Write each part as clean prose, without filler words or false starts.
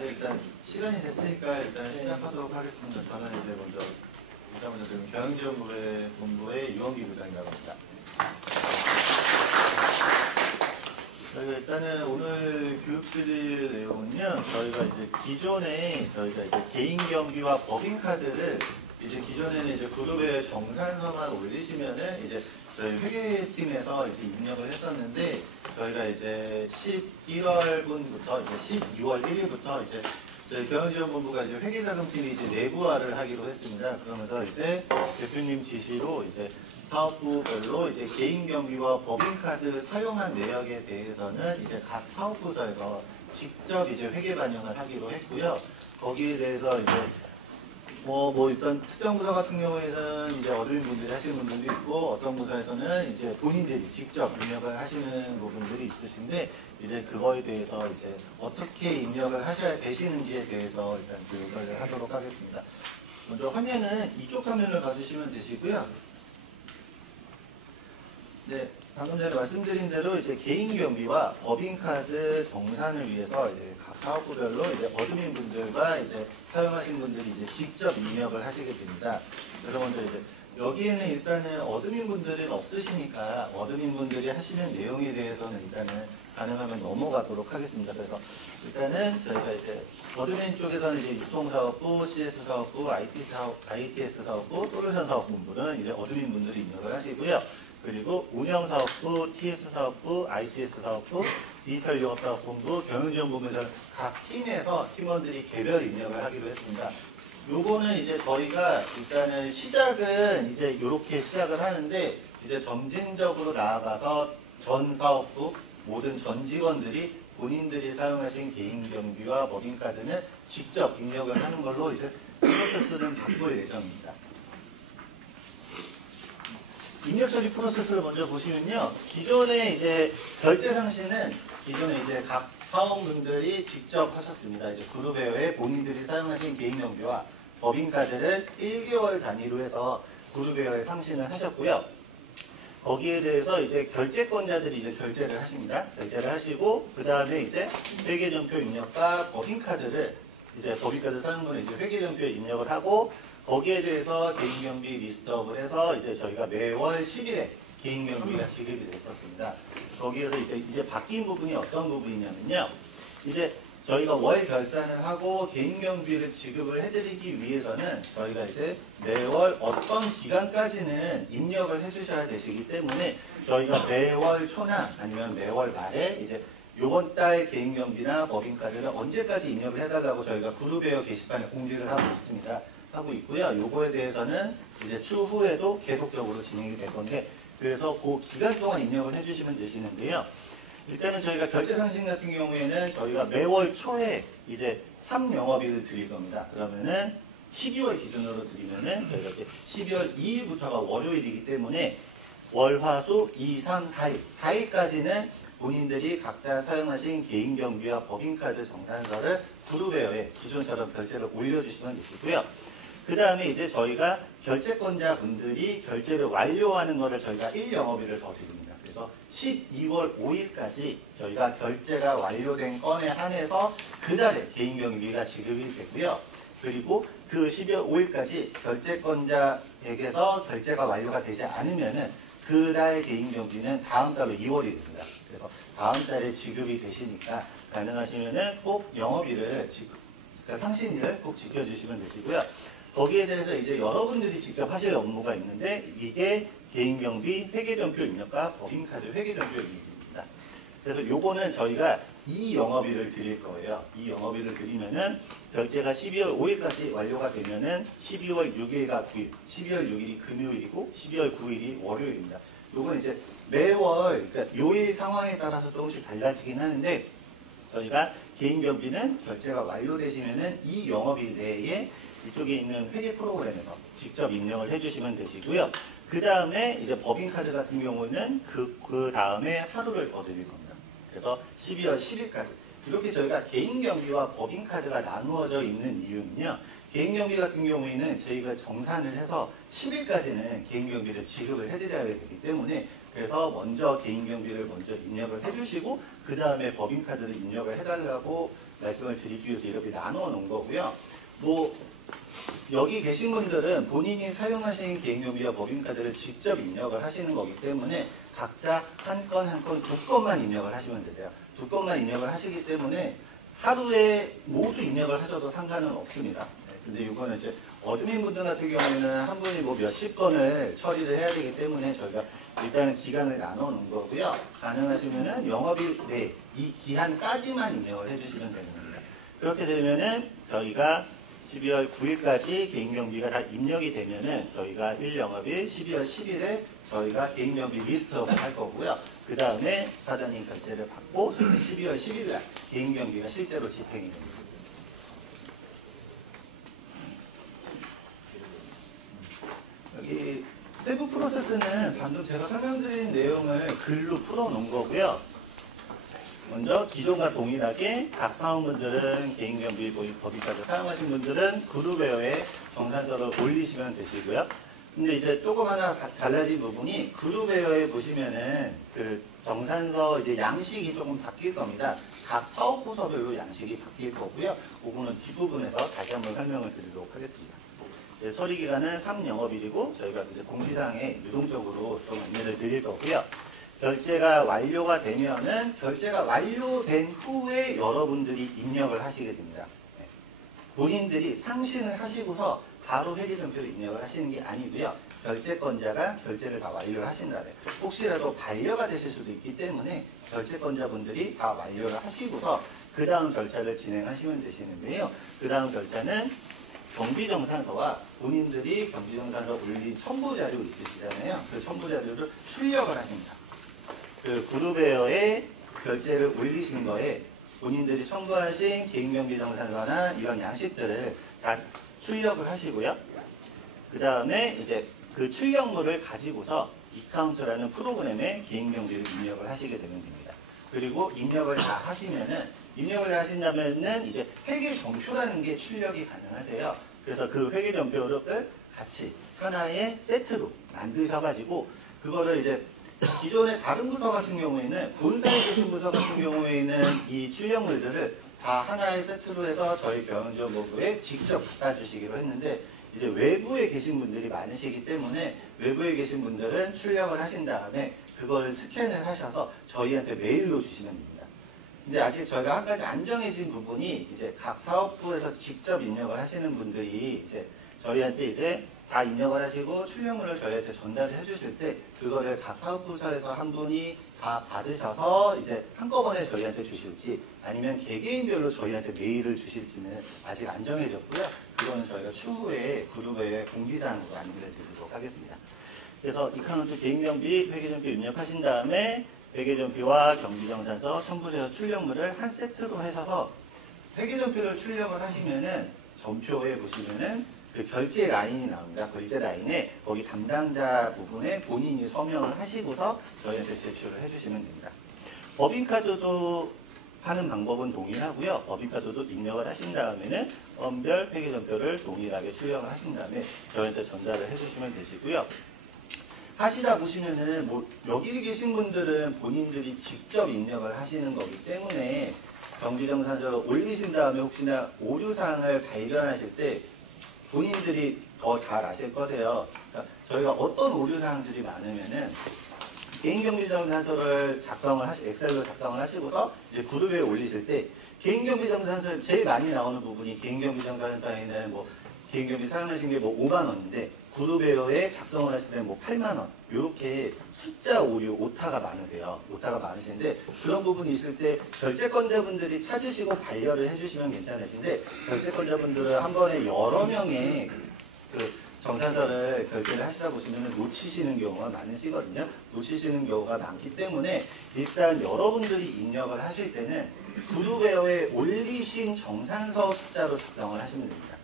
네, 일단 시간이 됐으니까 일단 시작하도록 하겠습니다. 저는 이제 먼저 경영지원본부의 유원기 부장이라고 합니다. 저희가 일단은 오늘 교육드릴 내용은요, 저희가 이제 기존에 저희가 이제 개인 경비와 법인카드를 이제 기존에는 이제 그룹에 정산서만 올리시면은 이제 저희 회계팀에서 이제 입력을 했었는데, 저희가 이제 11월분부터 이제 12월 1일부터 이제 저희 경영지원본부가 이제 회계자금팀이 이제 내부화를 하기로 했습니다. 그러면서 이제 대표님 지시로 이제 사업부별로 이제 개인 경비와 법인카드 사용한 내역에 대해서는 이제 각 사업부서에서 직접 이제 회계 반영을 하기로 했고요. 거기에 대해서 이제 일단 특정 부서 같은 경우에는 이제 어려운 분들이 하시는 분들도 있고, 어떤 부서에서는 이제 본인들이 직접 입력을 하시는 부분들이 있으신데, 이제 그거에 대해서 이제 어떻게 입력을 하셔야 되시는지에 대해서 일단 교육을 하도록 하겠습니다. 먼저 화면은 이쪽 화면을 봐주시면 되시고요. 네, 방금 전에 말씀드린 대로 이제 개인 경비와 법인카드 정산을 위해서 이제 각 사업부별로 이제 어드민 분들과 이제 사용하신 분들이 이제 직접 입력을 하시게 됩니다. 그래서 먼저 이제 여기에는 일단은 어드민 분들은 없으시니까 어드민 분들이 하시는 내용에 대해서는 일단은 가능하면 넘어가도록 하겠습니다. 그래서 일단은 저희가 이제 어드민 쪽에서는 이제 유통사업부, CS사업부, ITS 사업부, 솔루션 사업본부는 이제 어드민 분들이 입력을 하시고요. 그리고 운영사업부, TS사업부, ICS사업부, 디지털영업사업본부, 경영지원본부에서 각 팀에서 팀원들이 개별 입력을 하기로 했습니다. 요거는 이제 저희가 일단은 시작은 이제 이렇게 시작을 하는데, 이제 점진적으로 나아가서 전 사업부 모든 전 직원들이 본인들이 사용하신 개인 경비와 법인카드는 직접 입력을 하는 걸로 이제 프로세스는 바꿀 예정입니다. 입력 처리 프로세스를 먼저 보시면요, 기존에 이제 결제 상시는 기존에 이제 각 사원분들이 직접 하셨습니다. 이제 그룹회에 본인들이 사용하신 개인 경비와 법인카드를 1개월 단위로 해서 그룹회에 상신을 하셨고요. 거기에 대해서 이제 결제권자들이 이제 결제를 하십니다. 결제를 하시고, 그 다음에 이제 회계전표 입력과 법인카드를 이제 법인카드 사용분을 이제 회계전표에 입력을 하고, 거기에 대해서 개인경비 리스트업을 해서 이제 저희가 매월 10일에 개인경비가 지급이 됐었습니다. 거기에서 이제 바뀐 부분이 어떤 부분이냐면요, 이제 저희가 월 결산을 하고 개인경비를 지급을 해드리기 위해서는 저희가 이제 매월 어떤 기간까지는 입력을 해주셔야 되시기 때문에, 저희가 매월 초나 아니면 매월 말에 이제 요번 달 개인경비나 법인카드를 언제까지 입력을 해달라고 저희가 그룹웨어 게시판에 공지를 하고 있고요. 요거에 대해서는 이제 추후에도 계속적으로 진행이 될 건데, 그래서 그 기간 동안 입력을 해주시면 되시는데요. 일단은 저희가 결제 상신 같은 경우에는 저희가 매월 초에 이제 3영업일을 드릴 겁니다. 그러면은 12월 기준으로 드리면은 저희가 이제 12월 2일부터가 월요일이기 때문에 월, 화, 수, 2, 3, 4일, 4일까지는 본인들이 각자 사용하신 개인경비와 법인카드 정산서를 그룹웨어에 기존처럼 결제를 올려주시면 되시고요. 그 다음에 이제 저희가 결제권자 분들이 결제를 완료하는 것을 저희가 1영업일을 더 드립니다. 그래서 12월 5일까지 저희가 결제가 완료된 건에 한해서 그달에 개인경비가 지급이 되고요. 그리고 그 12월 5일까지 결제권자에게서 결제가 완료가 되지 않으면은 그달 개인경비는 다음 달로 2월이 됩니다. 그래서 다음 달에 지급이 되시니까 가능하시면은 꼭 영업일을 그러니까 상신일을 꼭 지켜주시면 되시고요. 거기에 대해서 이제 여러분들이 직접 하실 업무가 있는데, 이게 개인경비 회계전표 입력과 법인카드 회계전표 입력입니다. 그래서 요거는 저희가 2영업일을 드릴 거예요. 2영업일을 드리면은 결제가 12월 5일까지 완료가 되면은 12월 6일과 9일, 12월 6일이 금요일이고 12월 9일이 월요일입니다. 요건 이제 매월, 그러니까 요일 상황에 따라서 조금씩 달라지긴 하는데, 저희가 개인경비는 결제가 완료되시면은 2영업일 내에 이쪽에 있는 회계 프로그램에서 직접 입력을 해주시면 되시고요. 그 다음에 이제 법인카드 같은 경우는 그 다음에 하루를 더 드릴 겁니다. 그래서 12월 10일까지. 이렇게 저희가 개인경비와 법인카드가 나누어져 있는 이유는요, 개인경비 같은 경우에는 저희가 정산을 해서 10일까지는 개인경비를 지급을 해드려야 되기 때문에 그래서 먼저 개인경비를 먼저 입력을 해주시고 그 다음에 법인카드를 입력을 해달라고 말씀을 드리기 위해서 이렇게 나눠 놓은 거고요. 뭐 여기 계신 분들은 본인이 사용하신 개인경비와 법인카드를 직접 입력을 하시는 거기 때문에 각자 한 건 한 건 두 건만 입력을 하시면 되세요. 두 건만 입력을 하시기 때문에 하루에 모두 입력을 하셔도 상관은 없습니다. 근데 이거는 이제 어드민 분들 같은 경우에는 한 분이 뭐 몇십 건을 처리를 해야 되기 때문에 저희가 일단은 기간을 나눠 놓은 거고요. 가능하시면은 영업일 내 이 기한까지만 입력을 해주시면 되는 겁니다. 그렇게 되면은 저희가 12월 9일까지 개인경비가 다 입력이 되면은 저희가 1영업일 12월 10일에 저희가 개인경비 리스트업을 할 거고요. 그 다음에 사장님 결제를 받고 12월 10일 날 개인경비가 실제로 집행이 됩니다. 여기 세부 프로세스는 방금 제가 설명드린 내용을 글로 풀어놓은 거고요. 먼저 기존과 동일하게 각 사원분들은 개인경비 법인카드 사용하신 분들은 그룹웨어에 정산서를 올리시면 되시고요. 근데 이제 조금 하나 달라진 부분이 그룹웨어에 보시면은 그 정산서 이제 양식이 조금 바뀔 겁니다. 각 사업 부서별로 양식이 바뀔 거고요. 그거는 뒷부분에서 다시 한번 설명을 드리도록 하겠습니다. 처리 기간은 3영업일이고 저희가 이제 공지사항에 유동적으로 좀 안내를 드릴 거고요. 결제가 완료가 되면은 결제가 완료된 후에 여러분들이 입력을 하시게 됩니다. 본인들이 상신을 하시고서 바로 회계전표를 입력을 하시는 게 아니고요. 결제권자가 결제를 다 완료를 하신 다음에 혹시라도 반려가 되실 수도 있기 때문에 결제권자분들이 다 완료를 하시고서 그 다음 절차를 진행하시면 되시는데요. 그 다음 절차는 경비정산서와 본인들이 경비정산서 올린 첨부자료 있으시잖아요. 그 첨부자료를 출력을 하십니다. 그 그룹웨어에 결제를 올리신 거에 본인들이 첨부하신 개인경비정산서나 이런 양식들을 다 출력을 하시고요. 그 다음에 이제 그 출력물을 가지고서 이카운트라는 프로그램에 개인경비를 입력을 하시게 되면 됩니다. 그리고 입력을 다 하시면은 입력을 다 하신다면은 이제 회계정표라는 게 출력이 가능하세요. 그래서 그 회계정표를 같이 하나의 세트로 만드셔가지고 그거를 이제 기존의 다른 부서 같은 경우에는 본사에 계신 부서 같은 경우에는 이 출력물들을 다 하나의 세트로 해서 저희 경영지원본부에 직접 갖다 주시기로 했는데 이제 외부에 계신 분들이 많으시기 때문에 외부에 계신 분들은 출력을 하신 다음에 그거를 스캔을 하셔서 저희한테 메일로 주시면 됩니다. 근데 아직 저희가 한 가지 안 정해진 부분이 이제 각 사업부에서 직접 입력을 하시는 분들이 이제 저희한테 이제 다 입력을 하시고 출력물을 저희한테 전달을 해주실 때 그거를 각 사업부서에서 한 분이 다 받으셔서 이제 한꺼번에 저희한테 주실지 아니면 개개인별로 저희한테 메일을 주실지는 아직 안 정해졌고요. 그거는 저희가 추후에 그룹에 공지사항으로 안내를 드리도록 하겠습니다. 그래서 이카운트 개인경비, 회계전표 입력하신 다음에 회계전표와 경비정산서, 첨부제서 출력물을 한 세트로 하셔서 회계전표를 출력을 하시면은 전표에 보시면은 그 결제 라인이 나옵니다. 결제 라인에 거기 담당자 부분에 본인이 서명을 하시고서 저희한테 제출을 해주시면 됩니다. 법인카드도 하는 방법은 동일하고요. 법인카드도 입력을 하신 다음에는 건별 회계전표를 동일하게 출력을 하신 다음에 저희한테 전달을 해주시면 되시고요. 하시다 보시면은 뭐 여기 계신 분들은 본인들이 직접 입력을 하시는 거기 때문에 경비정산서를 올리신 다음에 혹시나 오류사항을 발견하실 때 본인들이 더 잘 아실 거세요. 그러니까 저희가 어떤 오류사항들이 많으면은 개인경비정산서를 엑셀로 작성을 하시고서 이제 그룹에 올리실 때 개인경비정산서 제일 많이 나오는 부분이 개인경비정산서에는 뭐 개인경비 사용하신 게 뭐 5만 원인데 그룹웨어에 작성을 하실 때는 뭐 8만 원 이렇게 숫자 오류, 오타가 많으세요. 오타가 많으신데 그런 부분이 있을 때 결제권자분들이 찾으시고 반려를 해주시면 괜찮으신데 결제권자분들은 한 번에 여러 명의 그 정산서를 결제를 하시다 보시면 놓치시는 경우가 많으시거든요. 놓치시는 경우가 많기 때문에 일단 여러분들이 입력을 하실 때는 그룹웨어에 올리신 정산서 숫자로 작성을 하시면 됩니다.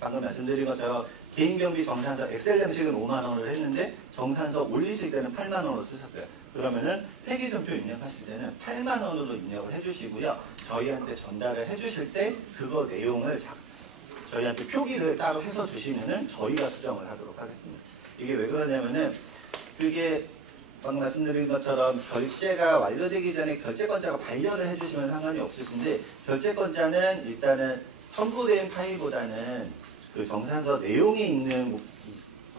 방금 말씀드린 것처럼 개인경비 정산서 엑셀 양식은 5만 원을 했는데 정산서 올리실 때는 8만 원으로 쓰셨어요. 그러면은 회계전표 입력하실 때는 8만 원으로 입력을 해주시고요. 저희한테 전달을 해주실 때 그거 내용을 저희한테 표기를 따로 해서 주시면은 저희가 수정을 하도록 하겠습니다. 이게 왜 그러냐면은 그게 방금 말씀드린 것처럼 결제가 완료되기 전에 결제권자가 반려를 해주시면 상관이 없으신데, 결제권자는 일단은 첨부된 파일보다는 그 정산서 내용이 있는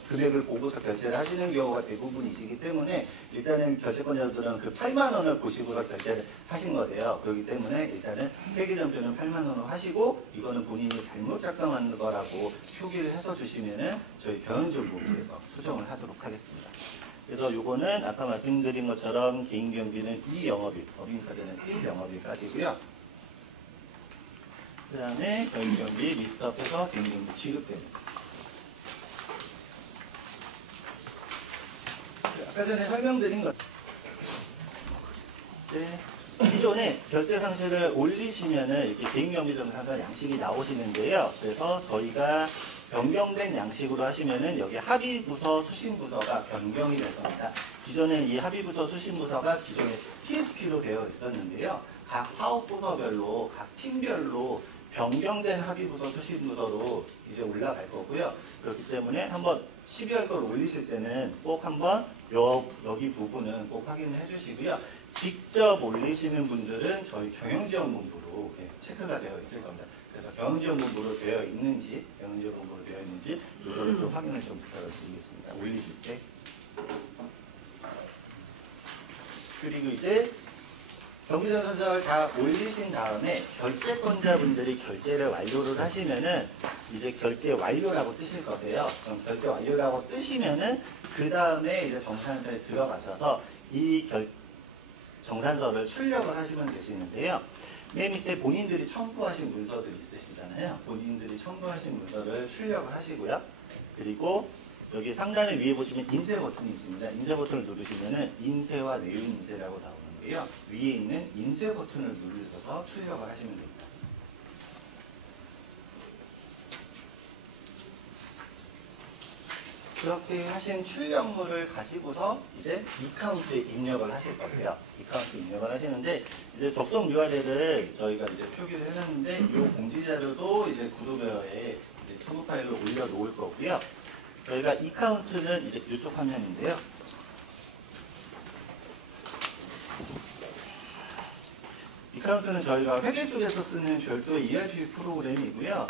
금액을 보고서 결제를 하시는 경우가 대부분이시기 때문에, 일단은 결제권자들은 그 8만 원을 보시고서 결제를 하신 거세요. 그렇기 때문에 일단은 회계점표는 8만 원으로 하시고, 이거는 본인이 잘못 작성한 거라고 표기를 해서 주시면은 저희 경영정보부에서 수정을 하도록 하겠습니다. 그래서 요거는 아까 말씀드린 것처럼 개인경비는 2영업일, 법인카드는 1영업일까지고요. 그 다음에 개인경비 리스트 앞에서 개인경비 지급됩니다. 아까 전에 설명드린 것, 기존에 결제 상실을 올리시면은 이렇게 개인경비정산서 양식이 나오시는데요. 그래서 저희가 변경된 양식으로 하시면은 여기 합의부서 수신부서가 변경이 될 겁니다. 기존에 이 합의부서 수신부서가 기존에 TSP로 되어 있었는데요. 각 사업부서별로, 각 팀별로 변경된 합의부서 수신부서로 이제 올라갈 거고요. 그렇기 때문에 한번 12월 걸 올리실 때는 꼭 한번 여기 부분은 꼭 확인을 해주시고요. 직접 올리시는 분들은 저희 경영지원본부로 체크가 되어 있을 겁니다. 그래서 경영지원본부로 되어 있는지, 이거를 좀 확인을 좀 부탁을 드리겠습니다. 올리실 때. 그리고 이제 경비정산서를 다 올리신 다음에 결제권자분들이 결제를 완료를 하시면은 이제 결제 완료라고 뜨실 거세요. 그럼 결제 완료라고 뜨시면은 그 다음에 이제 정산서에 들어가셔서 이 정산서를 출력을 하시면 되시는데요. 맨 밑에 본인들이 첨부하신 문서들 있으시잖아요. 본인들이 첨부하신 문서를 출력을 하시고요. 그리고 여기 상단에 위에 보시면 인쇄 버튼이 있습니다. 인쇄 버튼을 누르시면은 인쇄와 내용 인쇄라고 나오는데요. 위에 있는 인쇄 버튼을 누르셔서 출력을 하시면 됩니다. 그렇게 하신 출력물을 가지고서 이제 이카운트에 입력을 하실 거예요. 이카운트 입력을 하시는데, 이제 접속 URL을 저희가 이제 표기를 해놨는데, 이 공지자료도 이제 그룹웨어에 이제 첨부 파일로 올려 놓을 거고요. 저희가 이카운트는 이제 이쪽 화면인데요. 이카운트는 저희가 회계 쪽에서 쓰는 별도의 ERP 프로그램이고요.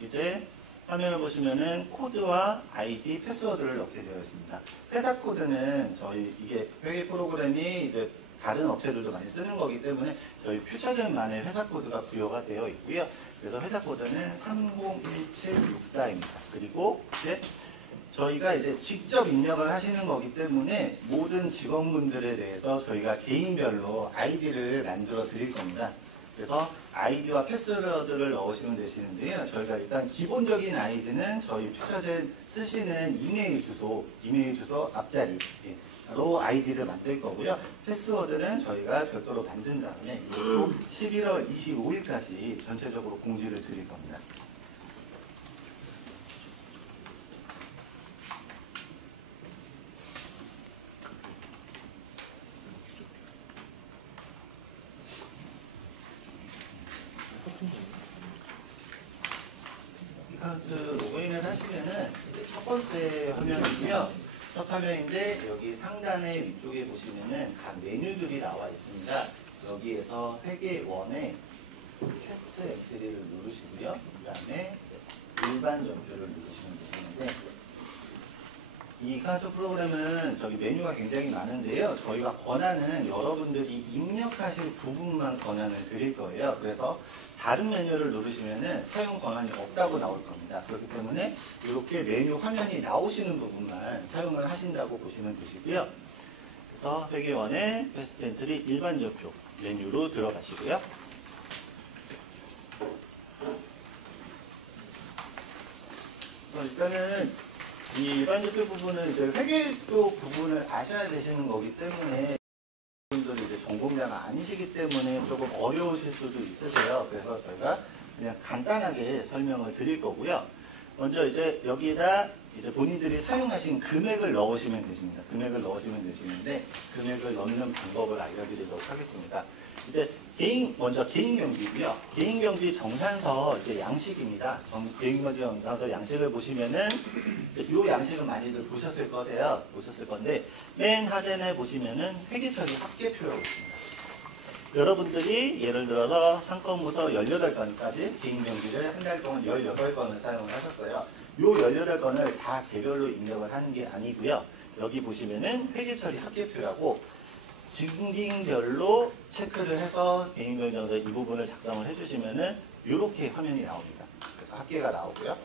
이제 화면을 보시면은 코드와 아이디, 패스워드를 넣게 되어 있습니다. 회사 코드는 저희 이게 회계 프로그램이 이제 다른 업체들도 많이 쓰는 거기 때문에 저희 퓨처젠만의 회사 코드가 부여가 되어 있고요. 그래서 회사 코드는 301764입니다. 그리고 이제 저희가 이제 직접 입력을 하시는 거기 때문에 모든 직원분들에 대해서 저희가 개인별로 아이디를 만들어 드릴 겁니다. 그래서 아이디와 패스워드를 넣으시면 되시는데요. 저희가 일단 기본적인 아이디는 저희 퓨처젠 쓰시는 이메일 주소 앞자리로 아이디를 만들 거고요. 패스워드는 저희가 별도로 만든 다음에 이것도 11월 25일까지 전체적으로 공지를 드릴 겁니다. 이카운트 로그인을 하시면은 첫 번째 화면이고요. 첫 화면인데 여기 상단의 위쪽에 보시면은 각 메뉴들이 나와 있습니다. 여기에서 회계원의 캐스트 엔트리를 누르시고요. 그 다음에 일반 전표를 누르시면 되시는데, 이 카운트 프로그램은 저기 메뉴가 굉장히 많은데요. 저희가 권한은 여러분들이 입력하실 부분만 권한을 드릴 거예요. 그래서 다른 메뉴를 누르시면은 사용 권한이 없다고 나올 겁니다. 그렇기 때문에 이렇게 메뉴 화면이 나오시는 부분만 사용을 하신다고 보시면 되시고요. 그래서 회계원의 패스트 엔트리 일반 전표 메뉴로 들어가시고요. 일단은 이 일반 전표 부분은 이제 회계 쪽 부분을 아셔야 되시는 거기 때문에 분들이 이제 전공자가 아니시기 때문에 조금 어려우실 수도 있으세요. 그래서 저희가 그냥 간단하게 설명을 드릴 거고요. 먼저 이제 여기다 이제 본인들이 사용하신 금액을 넣으시면 되십니다. 금액을 넣으시면 되시는데, 금액을 넣는 방법을 알려드리도록 하겠습니다. 이제 먼저 개인 경비고요. 개인 경비 정산서 이제 양식입니다. 개인 경비 정산서 양식을 보시면은 이 양식은 많이들 보셨을 건데 맨 하단에 보시면은 회계처리 합계표라고 있습니다. 여러분들이 예를 들어서 한 건부터 18건까지 개인 경비를 한 달 동안 18건을 사용을 하셨어요. 이 18건을 다 개별로 입력을 하는 게 아니고요. 여기 보시면은 회계처리 합계표라고 증빙별로 체크를 해서 개인경비정서 이 부분을 작성을 해주시면은 이렇게 화면이 나옵니다. 그래서 합계가 나오고요.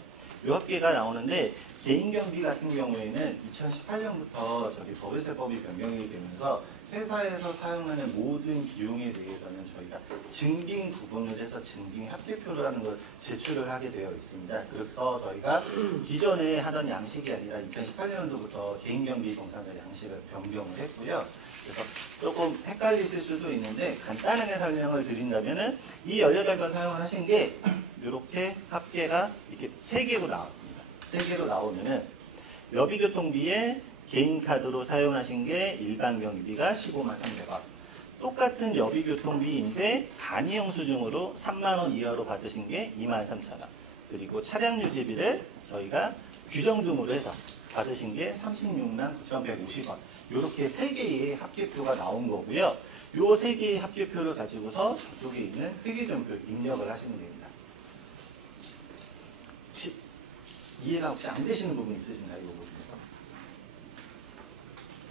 이 합계가 나오는데 개인경비 같은 경우에는 2018년부터 법인세법이 변경이 되면서 회사에서 사용하는 모든 비용에 대해서는 저희가 증빙 구분을 해서 증빙 합계표라는 걸 제출을 하게 되어 있습니다. 그래서 저희가 기존에 하던 양식이 아니라 2018년도부터 개인경비 정산서 양식을 변경을 했고요. 그래서 조금 헷갈리실 수도 있는데 간단하게 설명을 드린다면은 이 18건 사용하신 게 이렇게 합계가 이렇게 3개로 나왔습니다. 3개로 나오면은 여비교통비에 개인카드로 사용하신 게 일반 경비가 15만 300원. 똑같은 여비교통비인데 간이영수증으로 3만원 이하로 받으신 게 2만 3천원. 그리고 차량유지비를 저희가 규정등으로 해서 받으신 게 36만 9,150원. 이렇게 3개의 합계표가 나온 거고요. 이 3개의 합계표를 가지고서 저쪽에 있는 회계전표 입력을 하시면 됩니다. 혹시 이해가 혹시 안 되시는 부분 있으신가요? 이 부분에서?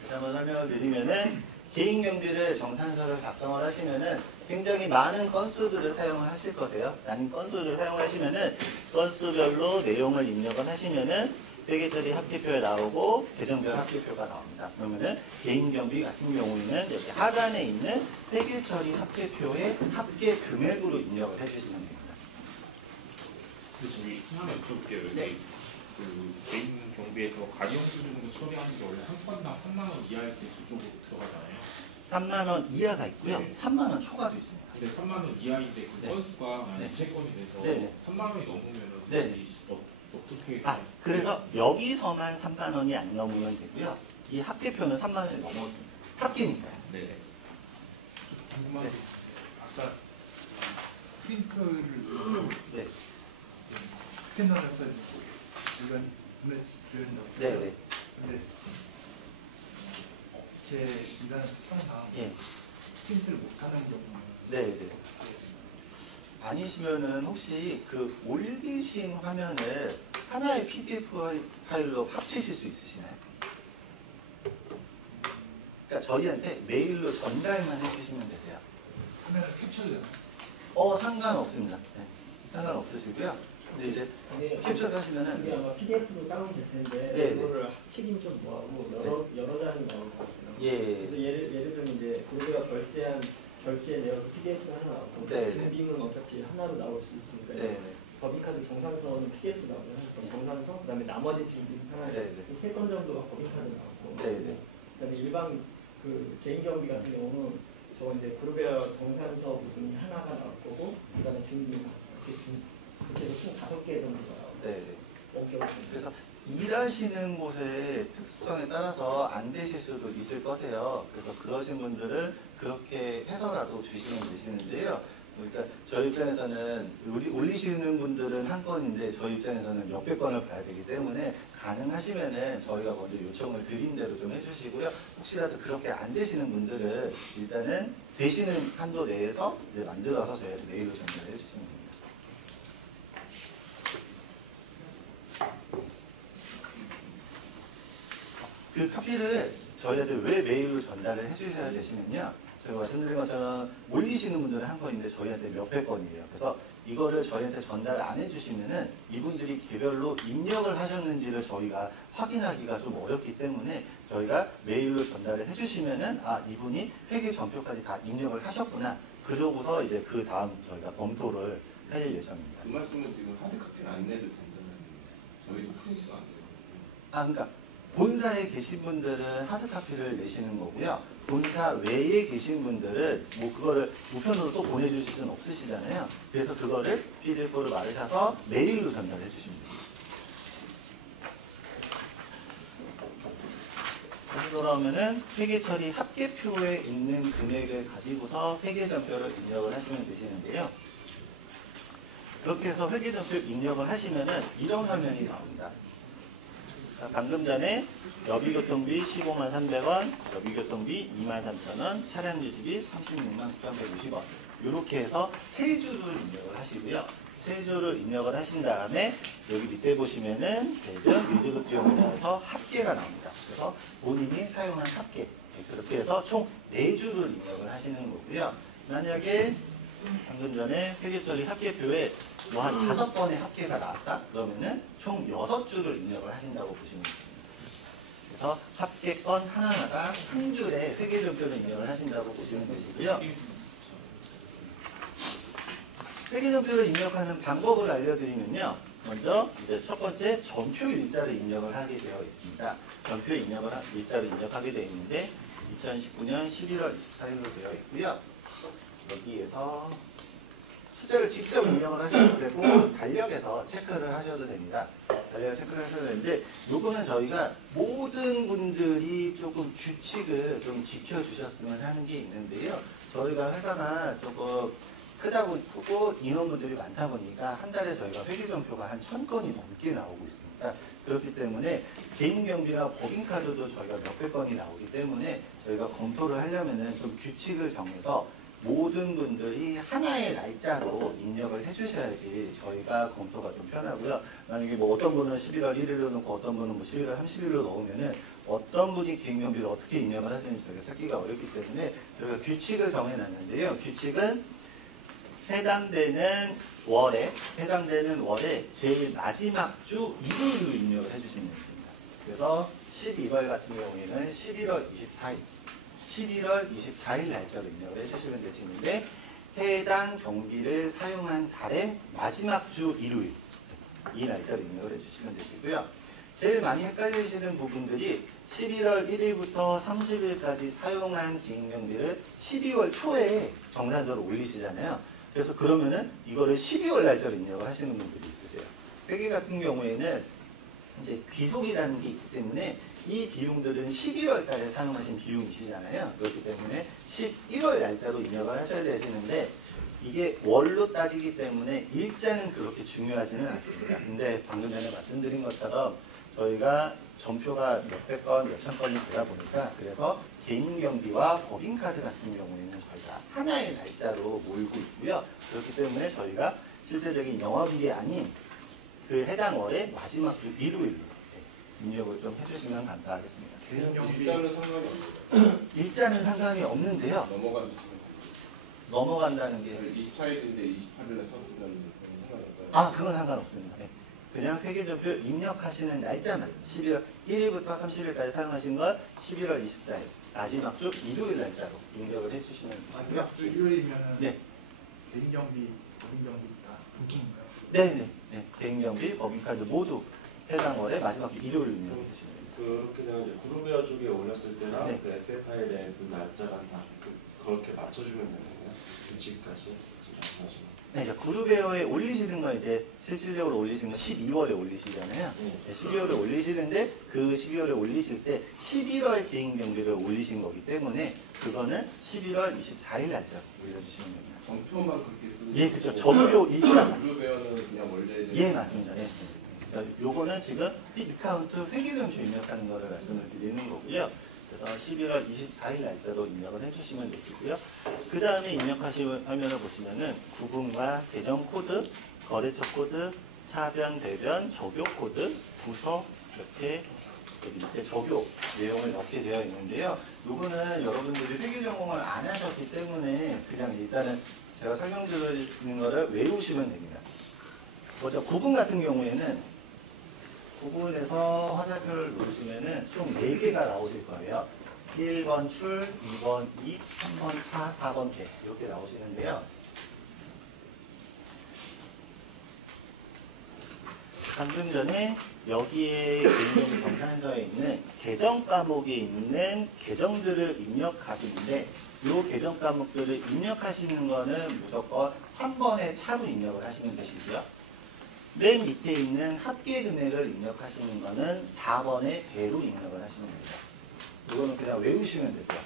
다시 한번 설명을 드리면은 개인경비를 정산서를 작성을 하시면은 굉장히 많은 건수들을 사용을 하실 거세요. 많은 건수를 사용하시면은 건수별로 내용을 입력을 하시면은 회계처리 합계표에 나오고 계정별 합계표가 나옵니다. 그러면은 개인경비 같은 경우에는 여기 하단에 있는 회계처리 합계표의 합계 금액으로 입력을 해주시면 됩니다. 저기 하나 여쭤볼게요. 네. 그 개인 경비에서 가리영수증으로 처리하는 게 원래 한 건당 3만 원 이하일 때 저쪽으로 들어가잖아요. 3만 원 이하가 있고요. 네. 3만 원 초과도 있습니다. 근데 3만 원 이하인데 그 네. 건수가 만약 네. 두세 건이 돼서 네. 3만 원이 넘으면은 네. 어떻게? 그래서 여기서만 3만 원이 안 넘으면 되고요. 이 합계표는 3만 원이 넘어도 합계니까요. 네. 궁금한 네. 게 아까 프린터를 네. 스캐너를 해서 일반 눈에 들여진다고 네, 네. 근데 제 일하는 특성상 예. 프린트를 못하는 경우는 네, 네. 아니시면은 혹시 그 올리신 화면을 하나의 PDF 파일로 합치실 수 있으시나요? 그러니까 저희한테 메일로 전달만 해주시면 되세요. 화면을 캡처를 되나요? 상관없습니다. 네. 상관없으시고요. 근데 이제 캡처를 하시면은 그게 아마 PDF로 다운될 텐데 네, 그거를 합치긴 좀 뭐하고 여러 장이 나올 것 같아요. 예. 그래서 예를 들면 이제 우리가 결제 내역 PDF가 하나 나오고 네, 증빙은 어차피 하나로 나올 수 있으니까 네. 법인카드 정산서는 PDF 나오잖아요. 정산서 그다음에 나머지 증빙 하나 네, 네. 3건 정도가 법인카드 나오고 네, 네. 그다음에 일반 그 개인경비 같은 경우는 저 이제 그룹웨어 정산서 부분이 하나가 나올 거고 그다음에 증빙 이렇게 해서 총 5개 정도가 나와요. 네, 네. 원격으로. 그래서 일하시는 곳의 특수성에 따라서 안 되실 수도 있을 거세요. 그래서 그러신 분들은 그렇게 해서라도 주시면 되시는데요. 그러니까 저희 입장에서는 올리시는 분들은 한 건인데 저희 입장에서는 몇백 건을 봐야 되기 때문에 가능하시면은 저희가 먼저 요청을 드린 대로 좀 해주시고요. 혹시라도 그렇게 안 되시는 분들은 일단은 되시는 한도 내에서 이제 만들어서 저희한테 메일로 전달해 주시면 됩니다. 그 카피를 저희한테 왜 메일로 전달을 해주셔야 되시면요. 제가 말씀드린 것처럼 올리시는 분들은 한 건인데 저희한테 몇백 건이에요. 그래서 이거를 저희한테 전달 안 해주시면은 이분들이 개별로 입력을 하셨는지를 저희가 확인하기가 좀 어렵기 때문에 저희가 메일로 전달을 해주시면은 이분이 회계 전표까지 다 입력을 하셨구나. 그러고서 이제 그 다음 저희가 검토를 할 예정입니다. 그 말씀은 지금 하드 카피는 안 내도 된다는 저희도 프린트가 안 돼요. 그러니까 본사에 계신 분들은 하드카피를 내시는 거고요. 본사 외에 계신 분들은 뭐 그거를 우편으로 또 보내주실 수는 없으시잖아요. 그래서 그거를 PDF로 말하셔서 메일로 전달해 주시면 됩니다. 돌아오면은 회계처리 합계표에 있는 금액을 가지고서 회계전표를 입력을 하시면 되시는데요. 그렇게 해서 회계전표 입력을 하시면은 이런 화면이 나옵니다. 자, 방금 전에 여비교통비 153,300원, 여비교통비 23,000원, 차량유지비 366,950원 이렇게 해서 세 주를 입력을 하시고요. 세 주를 입력을 하신 다음에 여기 밑에 보시면은 대전 유지급 비용에 따라서 합계가 나옵니다. 그래서 본인이 사용한 합계 그렇게 해서 총 4주를 입력을 하시는 거고요. 만약에 방금 전에 회계처리 합계표에 뭐 한 5번의 합계가 나왔다? 그러면은 총 6주를 입력을 하신다고 보시면 됩니다. 그래서 합계건 하나하나 한 줄에 회계전표를 입력을 하신다고 보시면 되시고요. 회계전표를 입력하는 방법을 알려드리면요. 먼저 이제 첫 번째 전표 일자를 입력을 하게 되어 있습니다. 전표 일자를 입력하게 되어 있는데 2019년 11월 24일로 되어 있고요. 여기에서 숫자를 직접 입력을 하셔도 되고 달력에서 체크를 하셔도 됩니다. 달력에 체크를 하셔도 되는데 요거는 저희가 모든 분들이 조금 규칙을 좀 지켜주셨으면 하는 게 있는데요. 저희가 회사가 조금 크고 인원분들이 많다 보니까 한 달에 저희가 회계전표가 한 1000건이 넘게 나오고 있습니다. 그렇기 때문에 개인경비나 법인카드도 저희가 몇백 건이 나오기 때문에 저희가 검토를 하려면은 좀 규칙을 정해서 모든 분들이 하나의 날짜로 입력을 해주셔야지 저희가 검토가 좀 편하고요. 만약에 뭐 어떤 분은 11월 1일로 넣고 어떤 분은 뭐 11월 30일로 넣으면은 어떤 분이 개인경비를 어떻게 입력을 하시는지 저희가 찾기가 어렵기 때문에 저희가 규칙을 정해놨는데요. 규칙은 해당되는 월에 제일 마지막 주 일요일로 입력을 해주시면 됩니다. 그래서 12월 같은 경우에는 11월 24일 날짜로 입력을 해주시면 되시는데 해당 경비를 사용한 달의 마지막 주 일요일 이 날짜로 입력을 해주시면 되시고요. 제일 많이 헷갈리시는 부분들이 11월 1일부터 30일까지 사용한 개인경비를 12월 초에 정산서로 올리시잖아요. 그래서 그러면은 이거를 12월 날짜로 입력을 하시는 분들이 있으세요. 회계 같은 경우에는 이제 귀속이라는 게 있기 때문에 이 비용들은 11월 달에 사용하신 비용이시잖아요. 그렇기 때문에 11월 날짜로 입력을 하셔야 되시는데 이게 월로 따지기 때문에 일자는 그렇게 중요하지는 않습니다. 근데 방금 전에 말씀드린 것처럼 저희가 전표가 몇백 건, 몇천 건이 되다 보니까 그래서 개인경비와 법인카드 같은 경우에는 저희가 하나의 날짜로 몰고 있고요. 그렇기 때문에 저희가 실제적인 영업일이 아닌 그 해당 월의 마지막 주 일요일로 입력을 좀 해주시면 감사하겠습니다. 일자는 상관이 없어요. 일자는 상관이 없는데요. 넘어간다는 게 24일인데 28일에 썼으면 상관이 없어요. 아, 그건 상관없습니다. 네. 그냥 회계전표 입력하시는 날짜만 11월 1일부터 30일까지 사용하신 걸 11월 24일 마지막 주 일요일 날짜로 입력을 해주시면 되시고요. 마지막 주 일요일이면은 네. 개인경비, 법인경비 다 분통인가요? 네네. 네. 개인경비, 법인카드 모두 해당 월에 마지막 주 일요일 입력을 해주시면 됩니다. 그렇게 되면 이제 그룹웨어 쪽에 올렸을 때나 네. 그 엑셀 파일에 그 날짜랑 다 그렇게 맞춰주면 되는 거예요? 규칙까지 지금 말씀하시는. 네, 이제 그룹웨어에 올리시는 건 이제 실질적으로 올리시는 건 12월에 올리시잖아요. 네. 네, 12월에 올리시는데 그 12월에 올리실 때 11월 개인경비를 올리신 거기 때문에 그거는 11월 24일 날짜로 올려주시면 됩니다. 정표만 그렇게 쓰는 예, 그렇죠. 전표 일자. 그룹웨어는 그냥 원래 예, 맞습니다. 예. 요거는 지금 디카운트 회계전표 입력하는 거를 말씀을 드리는 거고요. 그래서 11월 24일 날짜로 입력을 해주시면 되시고요. 그 다음에 입력하시는 화면을 보시면은 구분과 계정 코드, 거래처 코드, 차변, 대변, 적용 코드, 부서, 이렇게 여기 밑에 적용 내용을 넣게 되어 있는데요. 요거는 여러분들이 회계 전공을 안 하셨기 때문에 그냥 일단은 제가 설명드리는 거를 외우시면 됩니다. 먼저 구분 같은 경우에는 구분에서 화살표를 누르시면은 총 4개가 나오실 거예요. 1번 출, 2번 입, 3번 차, 4번 대 이렇게 나오시는데요. 방금 전에 여기에 개인정보 정산서에 있는 계정 과목에 있는 계정들을 입력하시는데 이 계정 과목들을 입력하시는 거는 무조건 3번의 차로 입력을 하시면 되시고요. 맨 밑에 있는 합계 금액을 입력하시는 거는 4번의 배로 입력을 하시면 됩니다. 이거는 그냥 외우시면 되고요.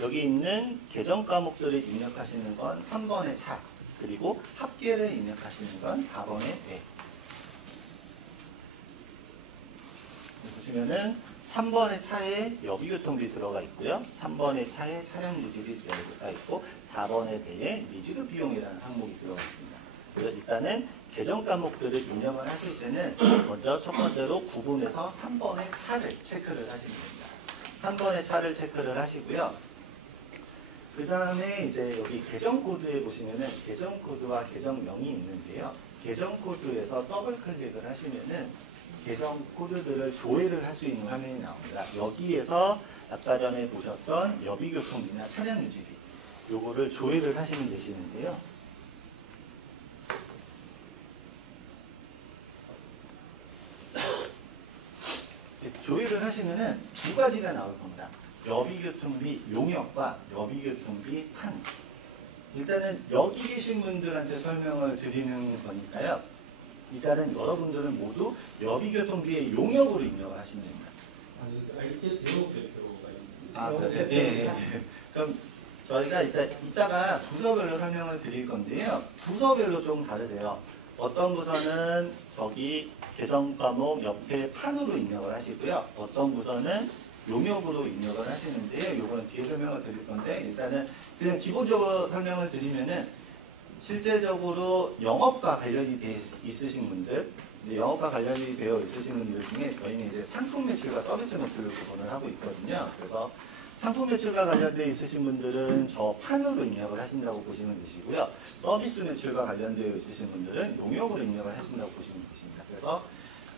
여기 있는 계정 과목들을 입력하시는 건 3번의 차, 그리고 합계를 입력하시는 건 4번의 배. 보시면은 3번의 차에 여비교통비 들어가 있고요. 3번의 차에 차량 유지비 들어가 있고 4번의 배에 미지급 비용이라는 항목이 들어가 있습니다. 그래서 일단은 계정 과목들을 입력을 하실 때는 먼저 첫 번째로 구분해서 3번의 차를 체크를 하시면 됩니다. 3번의 차를 체크를 하시고요. 그 다음에 이제 여기 계정 코드에 보시면은 계정 코드와 계정명이 있는데요. 계정 코드에서 더블 클릭을 하시면은 계정 코드들을 조회를 할 수 있는 화면이 나옵니다. 여기에서 아까 전에 보셨던 여비교통비나 차량 유지비 요거를 조회를 하시면 되시는데요. 조회를 하시면은 두 가지가 나올 겁니다. 여비교통비 용역과 여비교통비 판. 일단은 여기 계신 분들한테 설명을 드리는 거니까요. 일단은 여러분들은 모두 여비교통비의 용역으로 입력을 하시면 됩니다. ITS 용역 대표가 있습니다. 아, 네, 네. 그럼 저희가 이따가 부서별로 설명을 드릴 건데요. 부서별로 좀 다르세요. 어떤 부서는 저기 계정 과목 옆에 판으로 입력을 하시고요. 어떤 부서는 용역으로 입력을 하시는데요. 요거는 뒤에 설명을 드릴 건데 일단은 그냥 기본적으로 설명을 드리면은 실제적으로 영업과 관련이 돼 있으신 분들, 영업과 관련이 되어 있으신 분들 중에 저희는 이제 상품 매출과 서비스 매출을 구분을 하고 있거든요. 그래서 상품 매출과 관련되어 있으신 분들은 저 판으로 입력을 하신다고 보시면 되시고요. 서비스 매출과 관련되어 있으신 분들은 용역으로 입력을 하신다고 보시면 되십니다. 그래서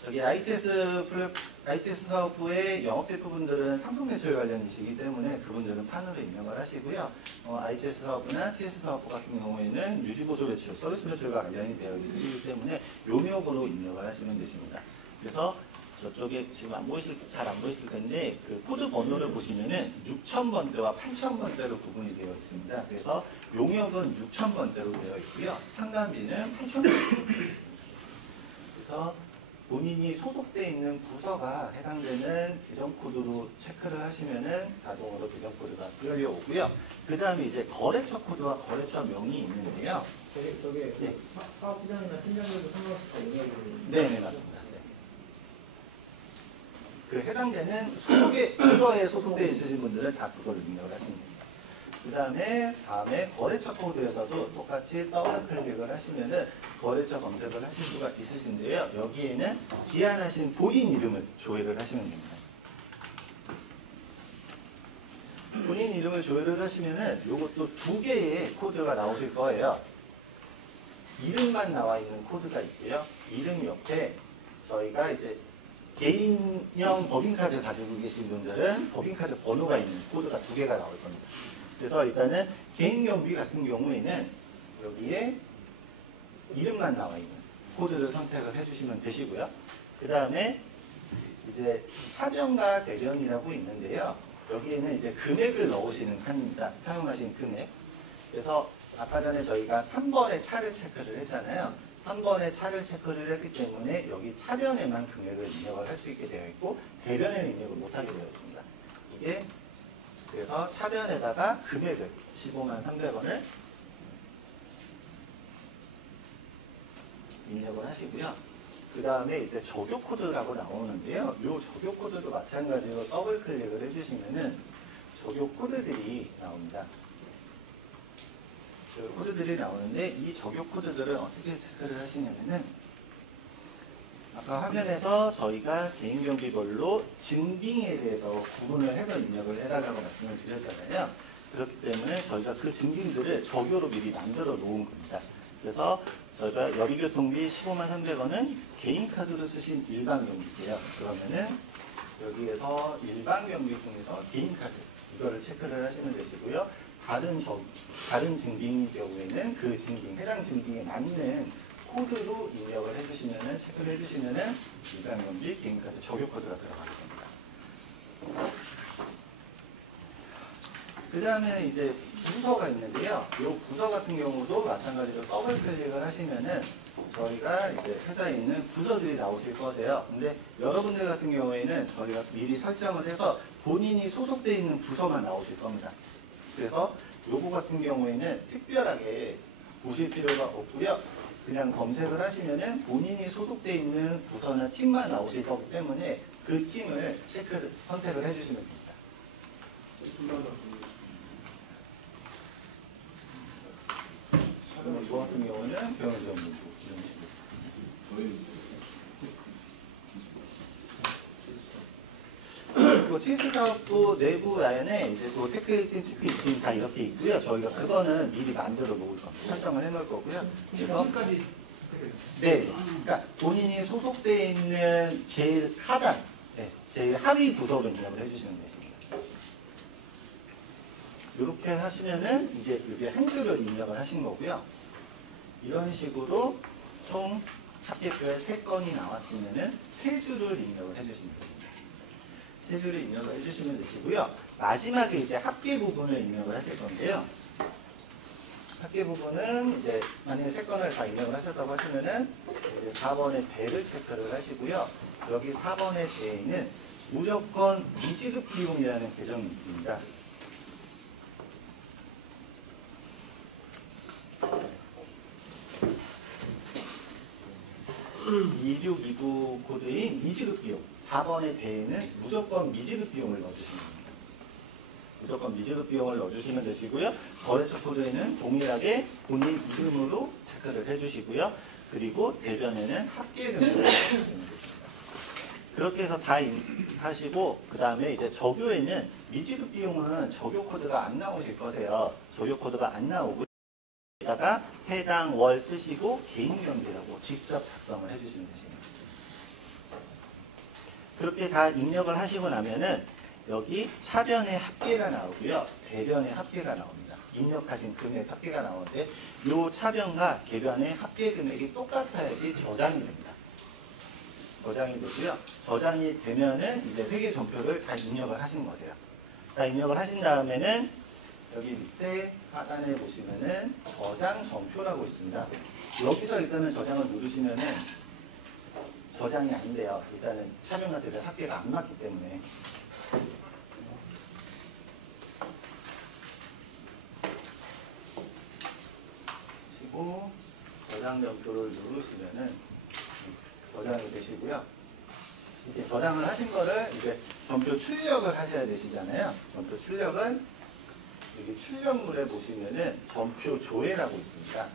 저기 ITS 사업부의 영업대표분들은 상품 매출 관련이시기 때문에 그분들은 판으로 입력을 하시고요. ITS 사업부나 TS 사업부 같은 경우에는 유지보조 매출, 서비스 매출과 관련이 되어 있으시기 때문에 용역으로 입력을 하시면 되십니다. 그래서 저쪽에 지금 잘 안 보이실 텐데 그 코드 번호를 보시면은 6000번대와 8000번대로 구분이 되어 있습니다. 그래서 용역은 6000번대로 되어 있고요. 상담비는 8000번대로. 그래서 본인이 소속되어 있는 부서가 해당되는 계정 코드로 체크를 하시면은 자동으로 계정 코드가 끌려오고요. 그 다음에 이제 거래처 코드와 거래처 명이 있는데요. 저게 네. 사업부장이나 팀장님도 상관없이 다 용역이 네, 맞습니다. 그 해당되는 부서에 소속되어 있으신 분들은 다 그걸 입력을 하시면 됩니다. 그 다음에 거래처 코드에서도 똑같이 더블 클릭을 하시면은 거래처 검색을 하실 수가 있으신데요. 여기에는 기한하신 본인 이름을 조회를 하시면 됩니다. 본인 이름을 조회를 하시면은 요것도 두 개의 코드가 나오실 거예요. 이름만 나와 있는 코드가 있고요. 이름 옆에 저희가 이제 개인형 법인카드 가지고 계신 분들은 법인카드 번호가 있는 코드가 두 개가 나올 겁니다. 그래서 일단은 개인경비 같은 경우에는 여기에 이름만 나와 있는 코드를 선택을 해주시면 되시고요. 그 다음에 이제 차변과 대변이라고 있는데요. 여기에는 이제 금액을 넣으시는 칸입니다. 사용하신 금액. 그래서 아까 전에 저희가 3번의 차를 체크를 했잖아요. 3번의 차를 체크를 했기 때문에 여기 차변에만 금액을 입력을 할 수 있게 되어 있고 대변에는 입력을 못하게 되어 있습니다. 이게 그래서 차변에다가 금액을 153,300원을 입력을 하시고요. 그 다음에 이제 적용 코드라고 나오는데요. 이 적용 코드도 마찬가지로 더블 클릭을 해주시면은 적용 코드들이 나옵니다. 코드들이 나오는데 이 적용 코드들은 어떻게 체크를 하시냐면은 아까 화면에서 저희가 개인경비별로 증빙에 대해서 구분을 해서 입력을 해달라고 말씀을 드렸잖아요. 그렇기 때문에 저희가 그 증빙들을 적용으로 미리 만들어 놓은 겁니다. 그래서 저희가 여비교통비 153,300원은 개인카드로 쓰신 일반경비세요. 그러면은 여기에서 일반경비 중에서 개인카드 이거를 체크를 하시면 되시고요. 다른 증빙의 경우에는 그 증빙, 해당 증빙에 맞는 코드로 입력을 해주시면은, 체크를 해주시면은 일반경비 개인카드 적용 코드가 들어가게 됩니다. 그 다음에 이제 부서가 있는데요. 이 부서 같은 경우도 마찬가지로 더블 클릭을 하시면은 저희가 이제 회사에 있는 부서들이 나오실 거세요. 근데 여러분들 같은 경우에는 저희가 미리 설정을 해서 본인이 소속되어 있는 부서만 나오실 겁니다. 그래서 요거 같은 경우에는 특별하게 보실 필요가 없고요. 그냥 검색을 하시면은 본인이 소속되어 있는 부서나 팀만 나오실 거기 때문에 그 팀을 선택을 해주시면 됩니다. 그럼 이거 같은 경우는 경영지원본부 이런 식으로. 그리고 TS 사업부 내부 라인에 이제 또 테크팀, TP팀 다 이렇게 있고요. 저희가 그거는 미리 만들어 놓을 겁니다. 설정을 해놓을 거고요. 그래서 지금까지 네, 그러니까 본인이 소속되어 있는 제일 하단, 제일 하위 부서로 입력을 해주시면 되십니다. 이렇게 하시면은 이제 여기 한 줄을 입력을 하신 거고요. 이런 식으로 총 합계표에 3건이 나왔으면은 3줄을 입력을 해주시면 됩니다. 3줄을 입력을 해주시면 되시고요. 마지막에 이제 합계 부분을 입력을 하실 건데요. 합계 부분은 이제 만약에 3건을 다 입력을 하셨다고 하시면은 이제 4번의 배를 체크를 하시고요. 여기 4번의 배에는 무조건 미지급 비용이라는 계정이 있습니다. 2629 코드인 미지급 비용 4번의 배에는 무조건 미지급 비용을 넣어주시면 됩니다. 무조건 미지급 비용을 넣어주시면 되시고요. 거래처 코드에는 동일하게 본인 이름으로 체크를 해주시고요. 그리고 대변에는 합계금액을 넣어주시면 됩니다. 그렇게 해서 다 하시고 그 다음에 이제 적요에는 미지급 비용은 적요 코드가 안 나오실 거세요. 적요 코드가 안 나오고 다가 해당 월 쓰시고 개인경비라고 직접 작성을 해주시면 되십니다. 그렇게 다 입력을 하시고 나면은 여기 차변의 합계가 나오고요. 대변의 합계가 나옵니다. 입력하신 금액 합계가 나오는데 이 차변과 대변의 합계 금액이 똑같아야지 저장이 됩니다. 저장이 되고요. 저장이 되면은 이제 회계 전표를 다 입력을 하신 거세요. 다 입력을 하신 다음에는 여기 밑에 하단에 보시면은 저장 전표라고 있습니다. 여기서 일단은 저장을 누르시면은 저장이 안 돼요. 일단은 차변과 대변 합계가 안 맞기 때문에. 그리고 저장 전표를 누르시면은 저장이 되시고요. 이제 저장을 하신 거를 이제 전표 출력을 하셔야 되시잖아요. 전표 출력은 여기 출력물에 보시면은 전표 조회라고 있습니다.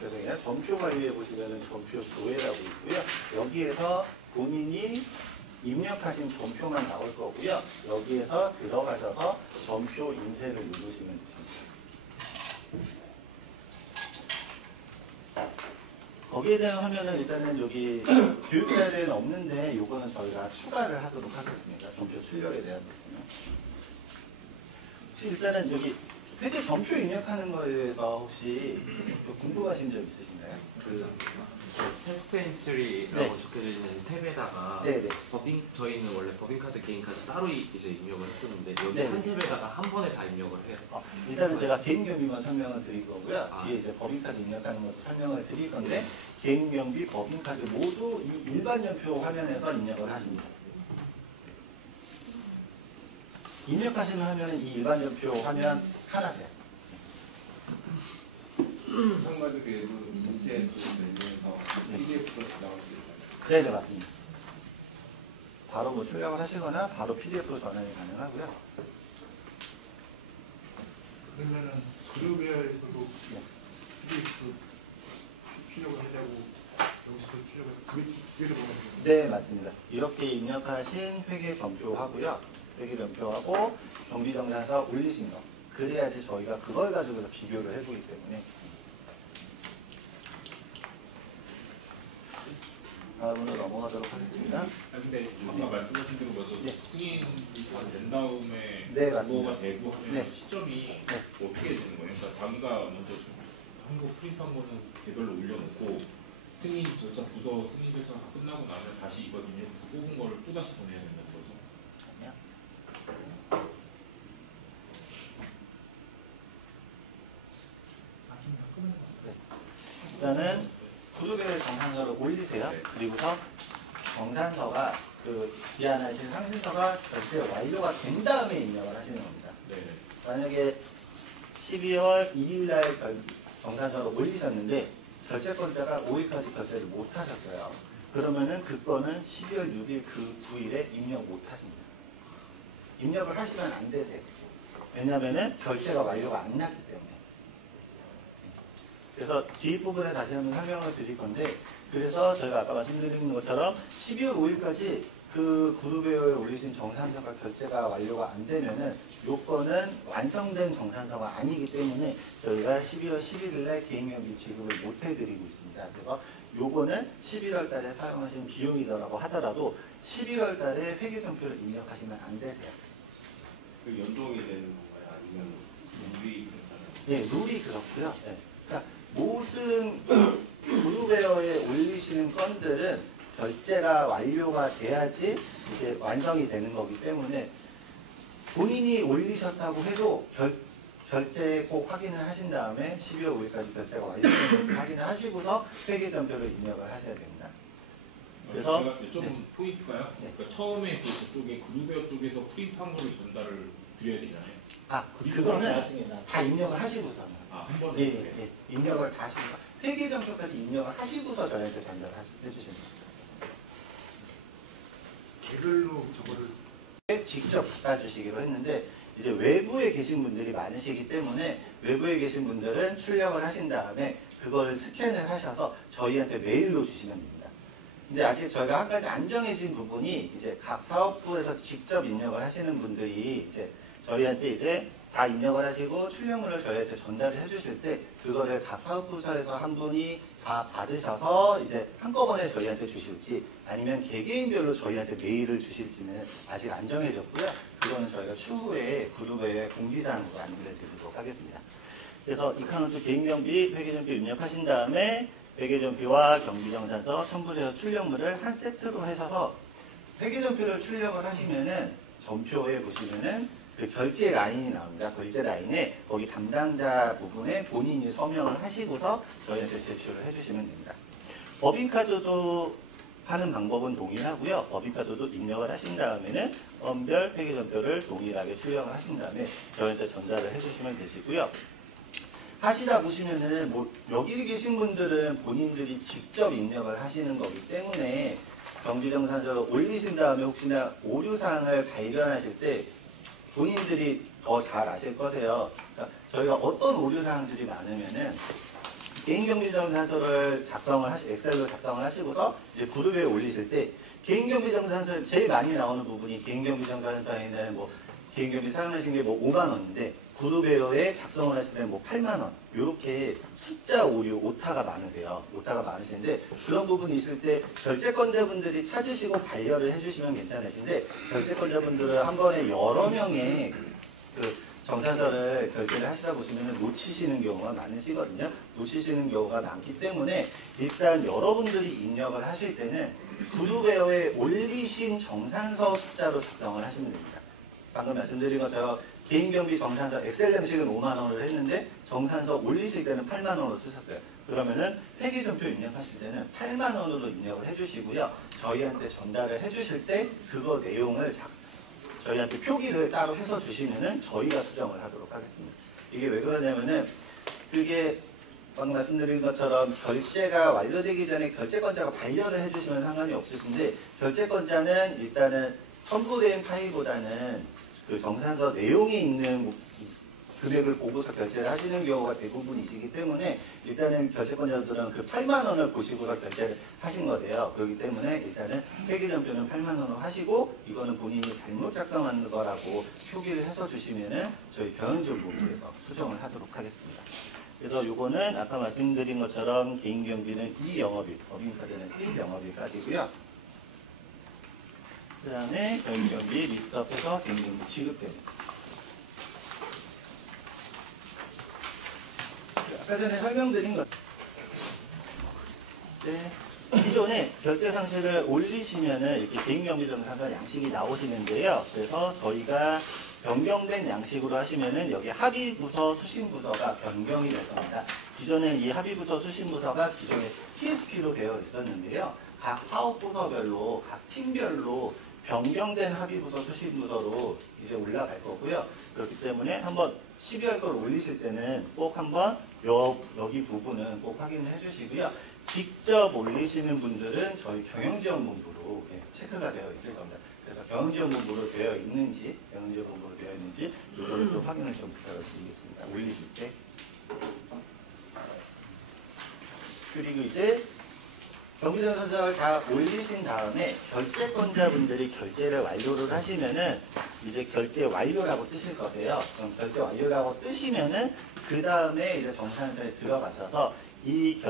죄송해요. 전표 관리에 보시면은 전표 조회라고 있고요. 여기에서 본인이 입력하신 전표만 나올 거고요. 여기에서 들어가셔서 전표 인쇄를 누르시면 되십니다. 거기에 대한 화면은 일단은 여기 교육 자료에는 없는데 요거는 저희가 추가를 하도록 하겠습니다. 전표 출력에 대한 부분은. 혹시 일단은 여기 회계 전표 입력하는 거에 대해서 혹시 궁금하신 점 있으신가요? 테스트 엔트리라고 네. 적혀져 있는 탭에다가 네네. 저희는 원래 법인카드, 개인카드 따로 이제 입력을 했었는데 여기 네. 한 탭에다가 한 번에 다 입력을 해요. 일단은 제가 개인경비만 설명을 드릴 거고요. 아. 뒤에 이제 법인카드 입력하는 것도 설명을 드릴 건데 개인경비, 법인카드 모두 이 일반 연표 화면에서 입력을 하십니다. 입력하시는 화면은 이 일반 연표 화면 하나세요. 청바지 외부 인쇄 메뉴에서 PDF로 나올 수 있어요. 네네 맞습니다. 바로 뭐 출력을 하시거나 바로 PDF로 전환이 가능하고요. 그러면은 그룹웨어에서도 네. PDF 출력을 하려고 여기서 출력을 그게도 뭐가 네 맞습니다. 이렇게 입력하신 회계 전표하고요. 회계 전표하고 경비정산서 올리신 거. 그래야지 저희가 그걸 가지고 비교를 해보기 때문에. 다음으로 넘어가도록 하겠습니다. 근데 아까 말씀하신 대로 먼저 네. 승인이 다 된 다음에 네, 맞습니다. 그거가 되고 하면 네. 시점이 어떻게 되는 거예요? 그러니까 자기가 먼저 한거 프린트한 거는 개별로 올려놓고 승인 절차 부서 승인 절차가 다 끝나고 나면 다시 이거 임력부서 뽑은 거를 또 다시 보내야 된다는 거죠. 나중에 끝나는 거 일단은 구두배를 정산서를 올리세요. 네. 그리고서 정산서가 그 기한하신 상신서가 결제 완료가 된 다음에 입력을 하시는 겁니다. 네네. 만약에 12월 2일 날 정산서를 올리셨는데 결제권자가 5일까지 결제를 못 하셨어요. 그러면은 그 건은 12월 6일 그 9일에 입력 못 하십니다. 입력을 하시면 안 되세요. 왜냐면은 결제가 완료가 안 났기 때문에. 그래서 뒷부분에 다시 한번 설명을 드릴 건데, 그래서 저희가 아까 말씀드린 것처럼 12월 5일까지 그 그룹웨어에 올리신 정산서가 결제가 완료가 안 되면은 요건은 완성된 정산서가 아니기 때문에 저희가 12월 11일 날 개인경비 지급을 못 해드리고 있습니다. 그래서 요거는 11월 달에 사용하신 비용이더라고 하더라도 11월 달에 회계전표를 입력하시면 안 되세요. 그 연동이 되는 건가요? 아니면 룰이 그렇다는 네, 룰이 그렇고요. 네. 그러니까 모든 그룹웨어에 올리시는 건들은 결제가 완료가 돼야지 이제 완성이 되는 거기 때문에 본인이 올리셨다고 해도 결제 꼭 확인을 하신 다음에 12월 5일까지 결제가 완료되는지 확인을 하시고서 회계전표를 입력을 하셔야 됩니다. 그래서 제가 좀 네. 포인트가요. 네. 그러니까 처음에 그쪽에 그룹웨어 쪽에서 프린트한 거를 전달을 드려야 되잖아요. 아, 그리고 그거는 나중에 나 다 입력을 하시고서는 한 번에 예, 예, 입력을 다 하시고 회계전표까지 입력을 하시고서 저희한테 전달을 해주시면 됩니다. 개별로 저거를 직접 갖다 주시기로 했는데 이제 외부에 계신 분들이 많으시기 때문에 외부에 계신 분들은 출력을 하신 다음에 그거를 스캔을 하셔서 저희한테 메일로 주시면 됩니다. 근데 아직 저희가 한 가지 안 정해진 부분이 이제 각 사업부에서 직접 입력을 하시는 분들이 이제 저희한테 이제 다 입력을 하시고 출력물을 저희한테 전달을 해주실 때 그거를 각 사업부서에서 한 분이 다 받으셔서 이제 한꺼번에 저희한테 주실지 아니면 개개인별로 저희한테 메일을 주실지는 아직 안 정해졌고요. 그거는 저희가 추후에 그룹에 공지사항으로 안내드리도록 하겠습니다. 그래서 이 칸은 개인경비, 회계전표 입력하신 다음에 회계전표와 경비정산서, 첨부제서 출력물을 한 세트로 하셔서 회계전표를 출력을 하시면은 전표에 보시면은 그 결제 라인이 나옵니다. 결제 라인에 거기 담당자 부분에 본인이 서명을 하시고서 저희한테 제출을 해주시면 됩니다. 법인카드도 하는 방법은 동일하고요. 법인카드도 입력을 하신 다음에는 원별 회계전표를 동일하게 출력을 하신 다음에 저희한테 전달을 해주시면 되시고요. 하시다 보시면은 뭐 여기 계신 분들은 본인들이 직접 입력을 하시는 거기 때문에 경비정산서를 올리신 다음에 혹시나 오류사항을 발견하실 때 본인들이 더 잘 아실 거세요. 그러니까 저희가 어떤 오류사항들이 많으면은 개인경비정산서를 엑셀로 작성을 하시고서 이제 그룹에 올리실 때 개인경비정산서 제일 많이 나오는 부분이 개인경비정산서에는 뭐 개인경비 사용하신 게 뭐 5만 원인데 그룹웨어에 작성을 하실 때는 뭐 8만 원 이렇게 숫자 오류 오타가 많으세요. 오타가 많으신데 그런 부분이 있을 때 결제권자분들이 찾으시고 반려를 해주시면 괜찮으신데 결제권자분들은 한 번에 여러 명의 그 정산서를 결제를 하시다 보시면 놓치시는 경우가 많으시거든요. 놓치시는 경우가 많기 때문에 일단 여러분들이 입력을 하실 때는 그룹웨어에 올리신 정산서 숫자로 작성을 하시면 됩니다. 방금 말씀드린 것처럼 개인경비 정산서 엑셀 양식은 5만 원을 했는데 정산서 올리실 때는 8만 원으로 쓰셨어요. 그러면은 회계전표 입력하실 때는 8만 원으로 입력을 해주시고요. 저희한테 전달을 해주실 때 그거 내용을 저희한테 표기를 따로 해서 주시면은 저희가 수정을 하도록 하겠습니다. 이게 왜 그러냐면은 그게 방금 말씀드린 것처럼 결제가 완료되기 전에 결제권자가 반려를 해주시면 상관이 없으신데 결제권자는 일단은 첨부된 파일보다는 그 정산서 내용이 있는 금액을 보고서 결제를 하시는 경우가 대부분이시기 때문에 일단은 결제권자들은 그 8만 원을 보시고서 결제를 하신 거예요. 그렇기 때문에 일단은 회계전표는 8만 원으로 하시고 이거는 본인이 잘못 작성한 거라고 표기를 해서 주시면은 저희 경영정보부에서 수정을 하도록 하겠습니다. 그래서 요거는 아까 말씀드린 것처럼 개인경비는 2영업일, 법인카드는 1영업일까지고요. 그 다음에 경영경비 리스트업해서 개인경비 지급됩니다. 아까 전에 설명드린 것 네. 기존에 결제 상식을 올리시면은 이렇게 개인경비정산서 양식이 나오시는데요. 그래서 저희가 변경된 양식으로 하시면은 여기 합의부서, 수신부서가 변경이 될 겁니다. 기존에 이 합의부서, 수신부서가 기존에 TSP로 되어 있었는데요. 각 사업부서별로, 각 팀별로 변경된 합의부서, 수신부서로 이제 올라갈 거고요. 그렇기 때문에 한번 12월 걸 올리실 때는 꼭 한번 여기 부분은 꼭 확인을 해주시고요. 직접 올리시는 분들은 저희 경영지원본부로 체크가 되어 있을 겁니다. 그래서 경영지원본부로 되어 있는지, 이거를 좀 확인을 좀 부탁을 드리겠습니다. 올리실 때. 그리고 이제 경비정산서를 다 올리신 다음에 결제권자분들이 결제를 완료를 하시면은 이제 결제 완료라고 뜨실 거세요. 그럼 결제 완료라고 뜨시면은 그 다음에 이제 정산서에 들어가셔서 이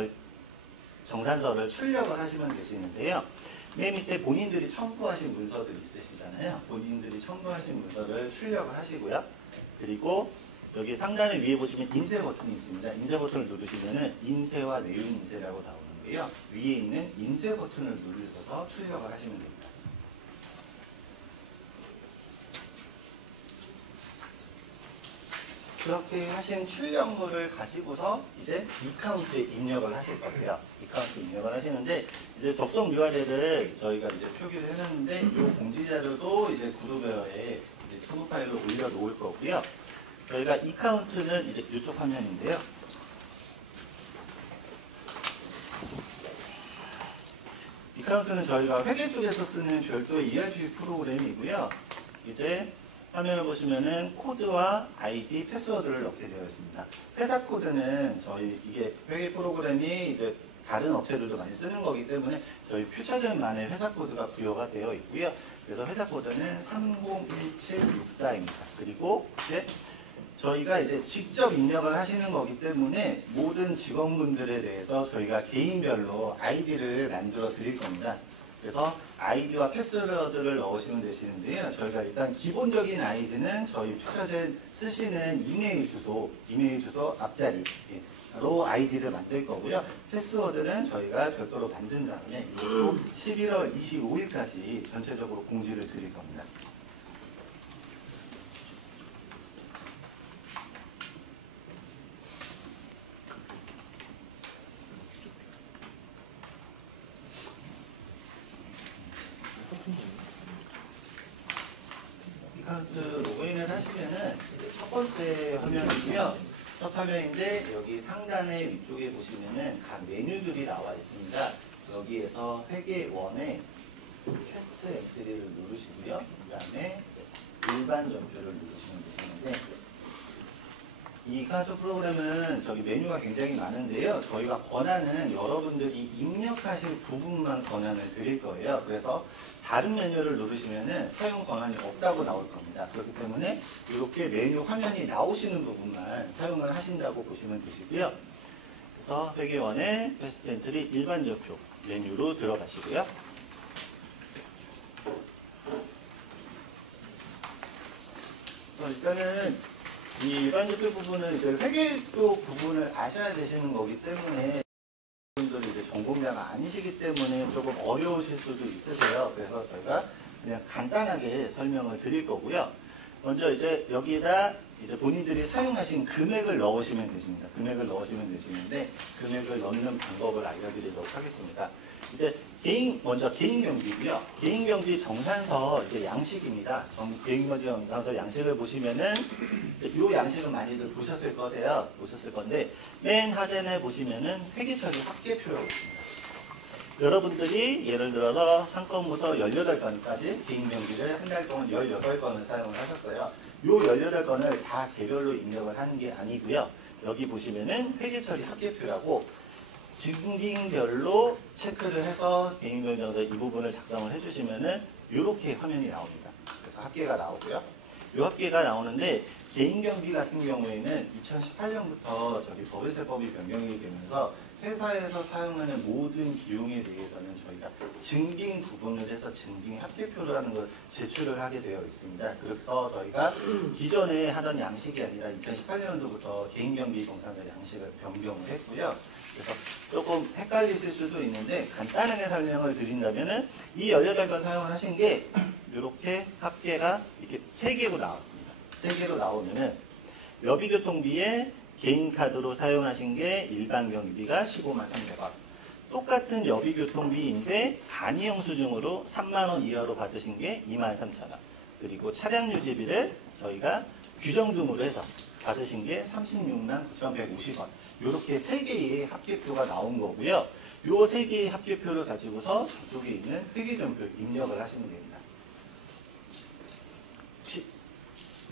정산서를 출력을 하시면 되시는데요. 맨 밑에 본인들이 첨부하신 문서들 있으시잖아요. 본인들이 첨부하신 문서를 출력을 하시고요. 그리고 여기 상단에 위에 보시면 인쇄 버튼이 있습니다. 인쇄 버튼을 누르시면은 인쇄와 내용 인쇄라고 나오는데요. 위에 있는 인쇄 버튼을 누르셔서 출력을 하시면 됩니다. 그렇게 하신 출력물을 가지고서 이제 이카운트에 입력을 하실 거예요. 이카운트 입력을 하시는데 이제 접속 URL을 저희가 이제 표기를 해놨는데 이 공지 자료도 이제 구루베어에 이제 튜브 파일로 올려 놓을 거고요. 저희가 이카운트는 이제 이쪽 화면인데요. 이카운트는 저희가 회계 쪽에서 쓰는 별도의 ERP 프로그램이고요. 이제 화면을 보시면은 코드와 아이디, 패스워드를 넣게 되어 있습니다. 회사 코드는 저희 이게 회계 프로그램이 이제 다른 업체들도 많이 쓰는 거기 때문에 저희 퓨처젠만의 회사 코드가 부여가 되어 있고요. 그래서 회사 코드는 301764입니다. 그리고 이제 저희가 이제 직접 입력을 하시는 거기 때문에 모든 직원분들에 대해서 저희가 개인별로 아이디를 만들어 드릴 겁니다. 그래서 아이디와 패스워드를 넣으시면 되시는데요. 저희가 일단 기본적인 아이디는 저희 퓨처젠 쓰시는 이메일 주소 앞자리로 아이디를 만들 거고요. 패스워드는 저희가 별도로 만든 다음에 이것도 11월 25일까지 전체적으로 공지를 드릴 겁니다. 이카운트 로그인을 하시면은 첫 번째 화면이고요. 첫 화면인데 여기 상단의 위쪽에 보시면은 각 메뉴들이 나와 있습니다. 여기에서 회계원의 캐스트 엔트리를 누르시고요. 그 다음에 일반 전표를 누르시면 되시는데 이 카드 프로그램은 저기 메뉴가 굉장히 많은데요. 저희가 권한은 여러분들이 입력하실 부분만 권한을 드릴 거예요. 그래서 다른 메뉴를 누르시면은 사용 권한이 없다고 나올 겁니다. 그렇기 때문에 이렇게 메뉴 화면이 나오시는 부분만 사용을 하신다고 보시면 되시고요. 그래서 회계원의 패스트 엔트리 일반 전표 메뉴로 들어가시고요. 일단은 이 일반 대표 부분은 이제 회계 쪽 부분을 아셔야 되시는 거기 때문에 분들이 이제 전공자가 아니시기 때문에 조금 어려우실 수도 있으세요. 그래서 저희가 그냥 간단하게 설명을 드릴 거고요. 먼저 이제 여기다 이제 본인들이 사용하신 금액을 넣으시면 되십니다. 금액을 넣으시면 되시는데 금액을 넣는 방법을 알려드리도록 하겠습니다. 이제 먼저 개인경비고요. 개인경비 정산서 이제 양식입니다. 개인경비 정산서 양식을 보시면은 이 양식은 많이들 보셨을 거세요. 보셨을 건데 맨 하단에 보시면은 회계처리 합계표라고 있습니다. 여러분들이 예를 들어서 한 건부터 18건까지 개인경비를 한 달 동안 18건을 사용을 하셨어요. 이 18건을 다 개별로 입력을 하는 게 아니고요. 여기 보시면은 회계처리 합계표라고 증빙별로 체크를 해서 개인경비정서 이 부분을 작성을 해주시면은 이렇게 화면이 나옵니다. 그래서 합계가 나오고요. 이 합계가 나오는데 개인경비 같은 경우에는 2018년부터 법인세법이 변경이 되면서 회사에서 사용하는 모든 비용에 대해서는 저희가 증빙 구분을 해서 증빙 합계표라는 걸 제출을 하게 되어 있습니다. 그래서 저희가 기존에 하던 양식이 아니라 2018년도부터 개인경비 정산자 양식을 변경을 했고요. 그래서 조금 헷갈리실 수도 있는데 간단하게 설명을 드린다면은 이 18건 사용하신 게 이렇게 합계가 이렇게 3개로 나왔습니다. 3개로 나오면은 여비교통비에 개인카드로 사용하신 게 일반 경비가 15만 300원. 똑같은 여비교통비인데 간이 영수증으로 3만 원 이하로 받으신 게 2만 3천 원. 그리고 차량 유지비를 저희가 규정등으로 해서 받으신 게 36만 9,150원. 이렇게 3개의 합계표가 나온 거고요. 요 3개의 합계표를 가지고서 저쪽에 있는 회계전표 입력을 하시면 됩니다. 혹시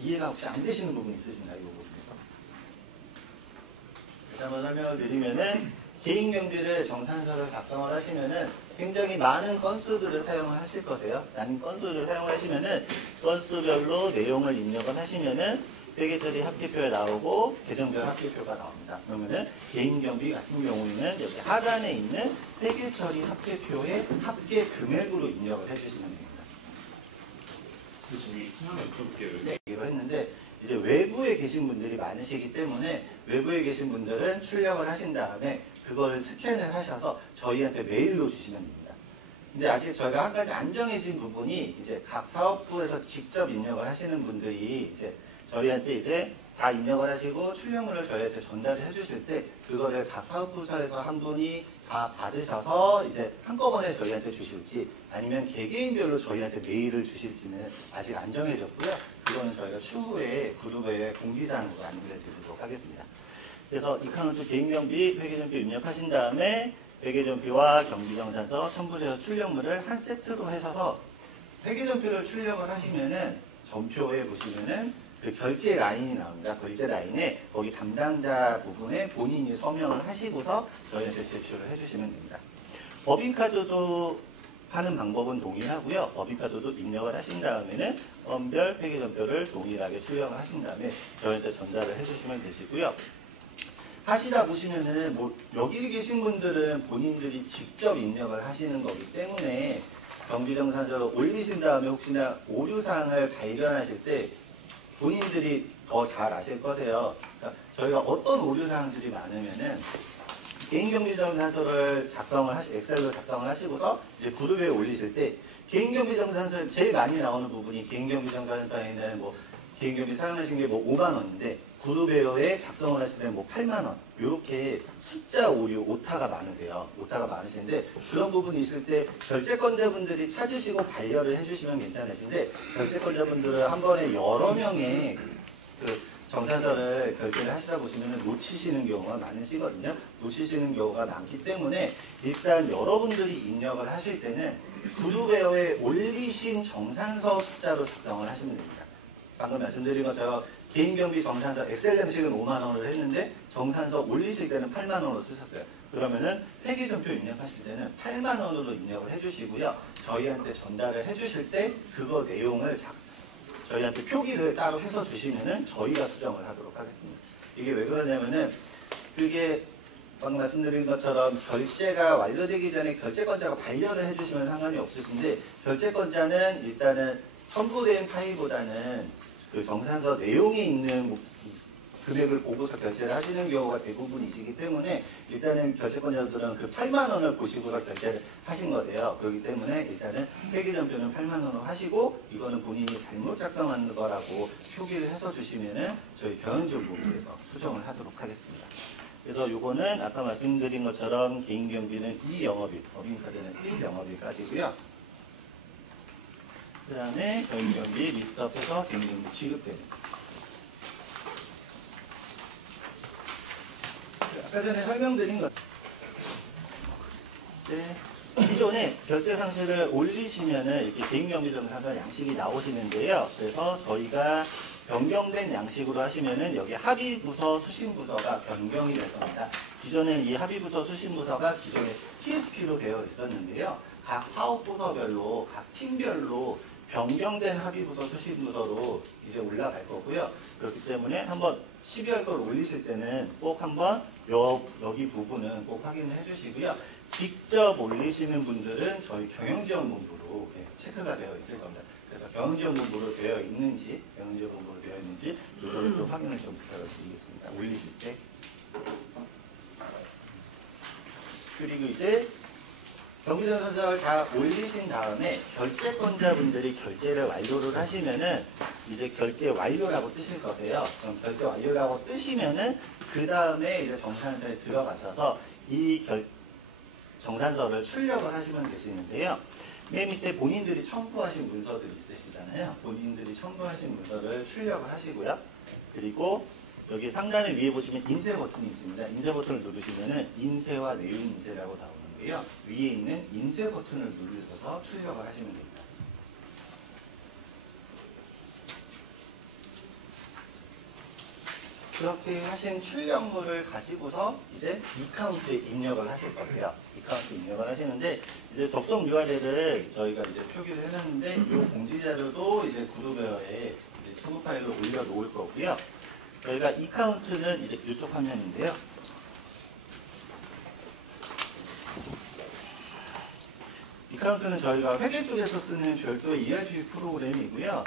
이해가 혹시 안 되시는 부분 있으신가요? 이 부분에서? 다시 한번 설명을 드리면은 개인경비를 정산서를 작성을 하시면은 굉장히 많은 건수들을 사용을 하실 거세요. 많은 건수를 사용하시면은 건수별로 내용을 입력을 하시면은 회계처리 합계표에 나오고 계정별 합계표가 나옵니다. 그러면은 개인경비 같은 경우에는 여기 하단에 있는 회계처리 합계표의 합계 금액으로 입력을 해주시면 됩니다. 저기 하나 여쭤볼게요. 네, 얘기로 했는데 이제 외부에 계신 분들이 많으시기 때문에 외부에 계신 분들은 출력을 하신 다음에 그거를 스캔을 하셔서 저희한테 메일로 주시면 됩니다. 근데 아직 저희가 한 가지 안 정해진 부분이 이제 각 사업부에서 직접 입력을 하시는 분들이 이제 저희한테 이제 다 입력을 하시고 출력물을 저희한테 전달을 해주실 때 그거를 각 사업부서에서 한 분이 다 받으셔서 이제 한꺼번에 저희한테 주실지 아니면 개개인별로 저희한테 메일을 주실지는 아직 안 정해졌고요. 그거는 저희가 추후에 그룹에 공지사항으로 안내를 드리도록 하겠습니다. 그래서 이 칸은 또 개인경비, 회계전표 입력하신 다음에 회계전표와 경비정산서, 첨부제서 출력물을 한 세트로 해서 회계전표를 출력을 하시면은 전표에 보시면은 그 결제 라인이 나옵니다. 결제 라인에 거기 담당자 부분에 본인이 서명을 하시고서 저희한테 제출을 해주시면 됩니다. 법인카드도 하는 방법은 동일하고요. 법인카드도 입력을 하신 다음에는 건별 회계전표를 동일하게 출력을 하신 다음에 저희한테 전달을 해주시면 되시고요. 하시다 보시면은 뭐 여기 계신 분들은 본인들이 직접 입력을 하시는 거기 때문에 경비정산서를 올리신 다음에 혹시나 오류사항을 발견하실 때 본인들이 더 잘 아실 거세요. 그러니까 저희가 어떤 오류사항들이 많으면은 개인경비정산서를 엑셀로 작성을 하시고서 이제 그룹에 올리실 때 개인경비정산서 제일 많이 나오는 부분이 개인경비정산서에는 뭐 개인경비 사용하신 게 뭐 5만 원인데 그룹웨어에 작성을 하실 때는 뭐 8만 원 이렇게 숫자 오류, 오타가 많으세요. 오타가 많으신데 그런 부분이 있을 때 결제권자분들이 찾으시고 반려를 해주시면 괜찮으신데 결제권자분들은 한 번에 여러 명의 그 정산서를 결제를 하시다 보시면 놓치시는 경우가 많으시거든요. 놓치시는 경우가 많기 때문에 일단 여러분들이 입력을 하실 때는 그룹웨어에 올리신 정산서 숫자로 작성을 하시면 됩니다. 방금 말씀드린 것처럼 개인경비 정산서 엑셀 양식은 5만 원을 했는데 정산서 올리실 때는 8만 원으로 쓰셨어요. 그러면은 회계전표 입력하실 때는 8만 원으로 입력을 해주시고요. 저희한테 전달을 해주실 때 그거 내용을 저희한테 표기를 따로 해서 주시면은 저희가 수정을 하도록 하겠습니다. 이게 왜 그러냐면은 그게 방금 말씀드린 것처럼 결제가 완료되기 전에 결제권자가 반려를 해주시면 상관이 없으신데 결제권자는 일단은 첨부된 파일보다는 그 정산서 내용이 있는 금액을 보고서 결제를 하시는 경우가 대부분이시기 때문에 일단은 결제권자들은 그 8만 원을 보시고서 결제를 하신 거세요. 그렇기 때문에 일단은 회계전표는 8만 원으로 하시고 이거는 본인이 잘못 작성한 거라고 표기를 해서 주시면은 저희 경영정보부에서 수정을 하도록 하겠습니다. 그래서 요거는 아까 말씀드린 것처럼 개인경비는 2영업일, 법인카드는 1영업일까지고요. 그 다음에 경비 리스트업해서 개인경비 지급됩니다. 아까 전에 설명드린 것 기존에 결제 상세를 올리시면은 이렇게 개인경비정산서 양식이 나오시는데요. 그래서 저희가 변경된 양식으로 하시면은 여기 합의부서 수신부서가 변경이 될 겁니다. 기존에는 이 합의부서 수신부서가 기존에 TSP로 되어 있었는데요. 각 사업부서별로 각 팀별로 변경된 합의부서 수신부서로 이제 올라갈 거고요. 그렇기 때문에 한번 12월 걸 올리실 때는 꼭 한번 여기 부분은 꼭 확인을 해주시고요. 직접 올리시는 분들은 저희 경영지원본부로 체크가 되어 있을 겁니다. 그래서 경영지원본부로 되어 있는지 이거를 좀 확인을 좀 부탁을 드리겠습니다. 올리실 때. 그리고 이제 경비정산서를 다 올리신 다음에 결제권자분들이 결제를 완료를 하시면은 이제 결제 완료라고 뜨실 거세요. 그럼 결제 완료라고 뜨시면은 그 다음에 이제 정산서에 들어가셔서 이 정산서를 출력을 하시면 되시는데요. 맨 밑에 본인들이 첨부하신 문서들 있으시잖아요. 본인들이 첨부하신 문서를 출력을 하시고요. 그리고 여기 상단에 위에 보시면 인쇄 버튼이 있습니다. 인쇄 버튼을 누르시면은 인쇄와 내용 인쇄라고 나오는데요. 위에 있는 인쇄 버튼을 누르셔서 출력을 하시면 됩니다. 그렇게 하신 출력물을 가지고서 이제 이카운트에 입력을 하실 거예요. 이카운트에 입력을 하시는데 이제 접속 URL을 저희가 이제 표기를 해놨는데 이 공지 자료도 이제 그룹웨어에 이제 초급 파일로 올려 놓을 거고요. 저희가 이카운트는 이제 이쪽 화면인데요. 이카운트는 저희가 회계 쪽에서 쓰는 별도의 ERP 프로그램이고요.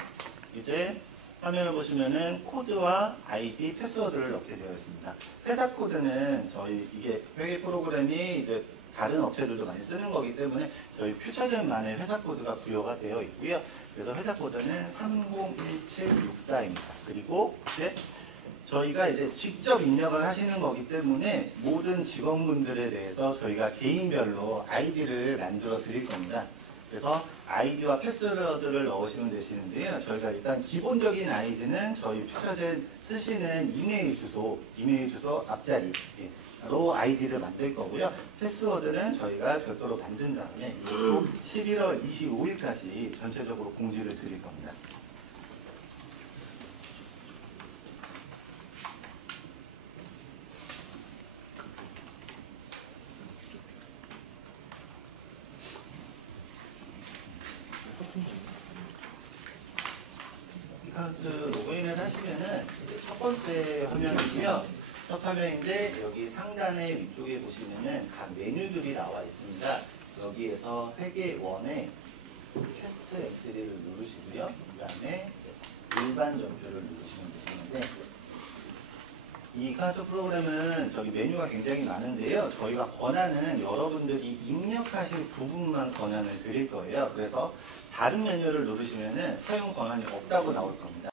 이제 화면을 보시면은 코드와 아이디, 패스워드를 넣게 되어 있습니다. 회사 코드는 저희 이게 회계 프로그램이 이제 다른 업체들도 많이 쓰는 거기 때문에 저희 퓨처젠만의 회사 코드가 부여가 되어 있고요. 그래서 회사 코드는 301764입니다. 그리고 이제 저희가 이제 직접 입력을 하시는 거기 때문에 모든 직원분들에 대해서 저희가 개인별로 아이디를 만들어 드릴 겁니다. 그래서 아이디와 패스워드를 넣으시면 되시는데요. 저희가 일단 기본적인 아이디는 저희 퓨처젠 쓰시는 이메일 주소 앞자리로 아이디를 만들 거고요. 패스워드는 저희가 별도로 만든 다음에 11월 25일까지 전체적으로 공지를 드릴 겁니다. 이카운트 로그인을 하시면은 이제 첫 번째 화면이고요. 첫 화면인데 여기 상단의 위쪽에 보시면은 각 메뉴들이 나와 있습니다. 여기에서 회계원의 캐스트 엔트리를 누르시고요. 그 다음에 일반 전표를 누르시면 되시는데 이 이카운트 프로그램은 저기 메뉴가 굉장히 많은데요. 저희가 권한은 여러분들이 입력하신 부분만 권한을 드릴 거예요. 그래서 다른 메뉴를 누르시면은 사용 권한이 없다고 나올 겁니다.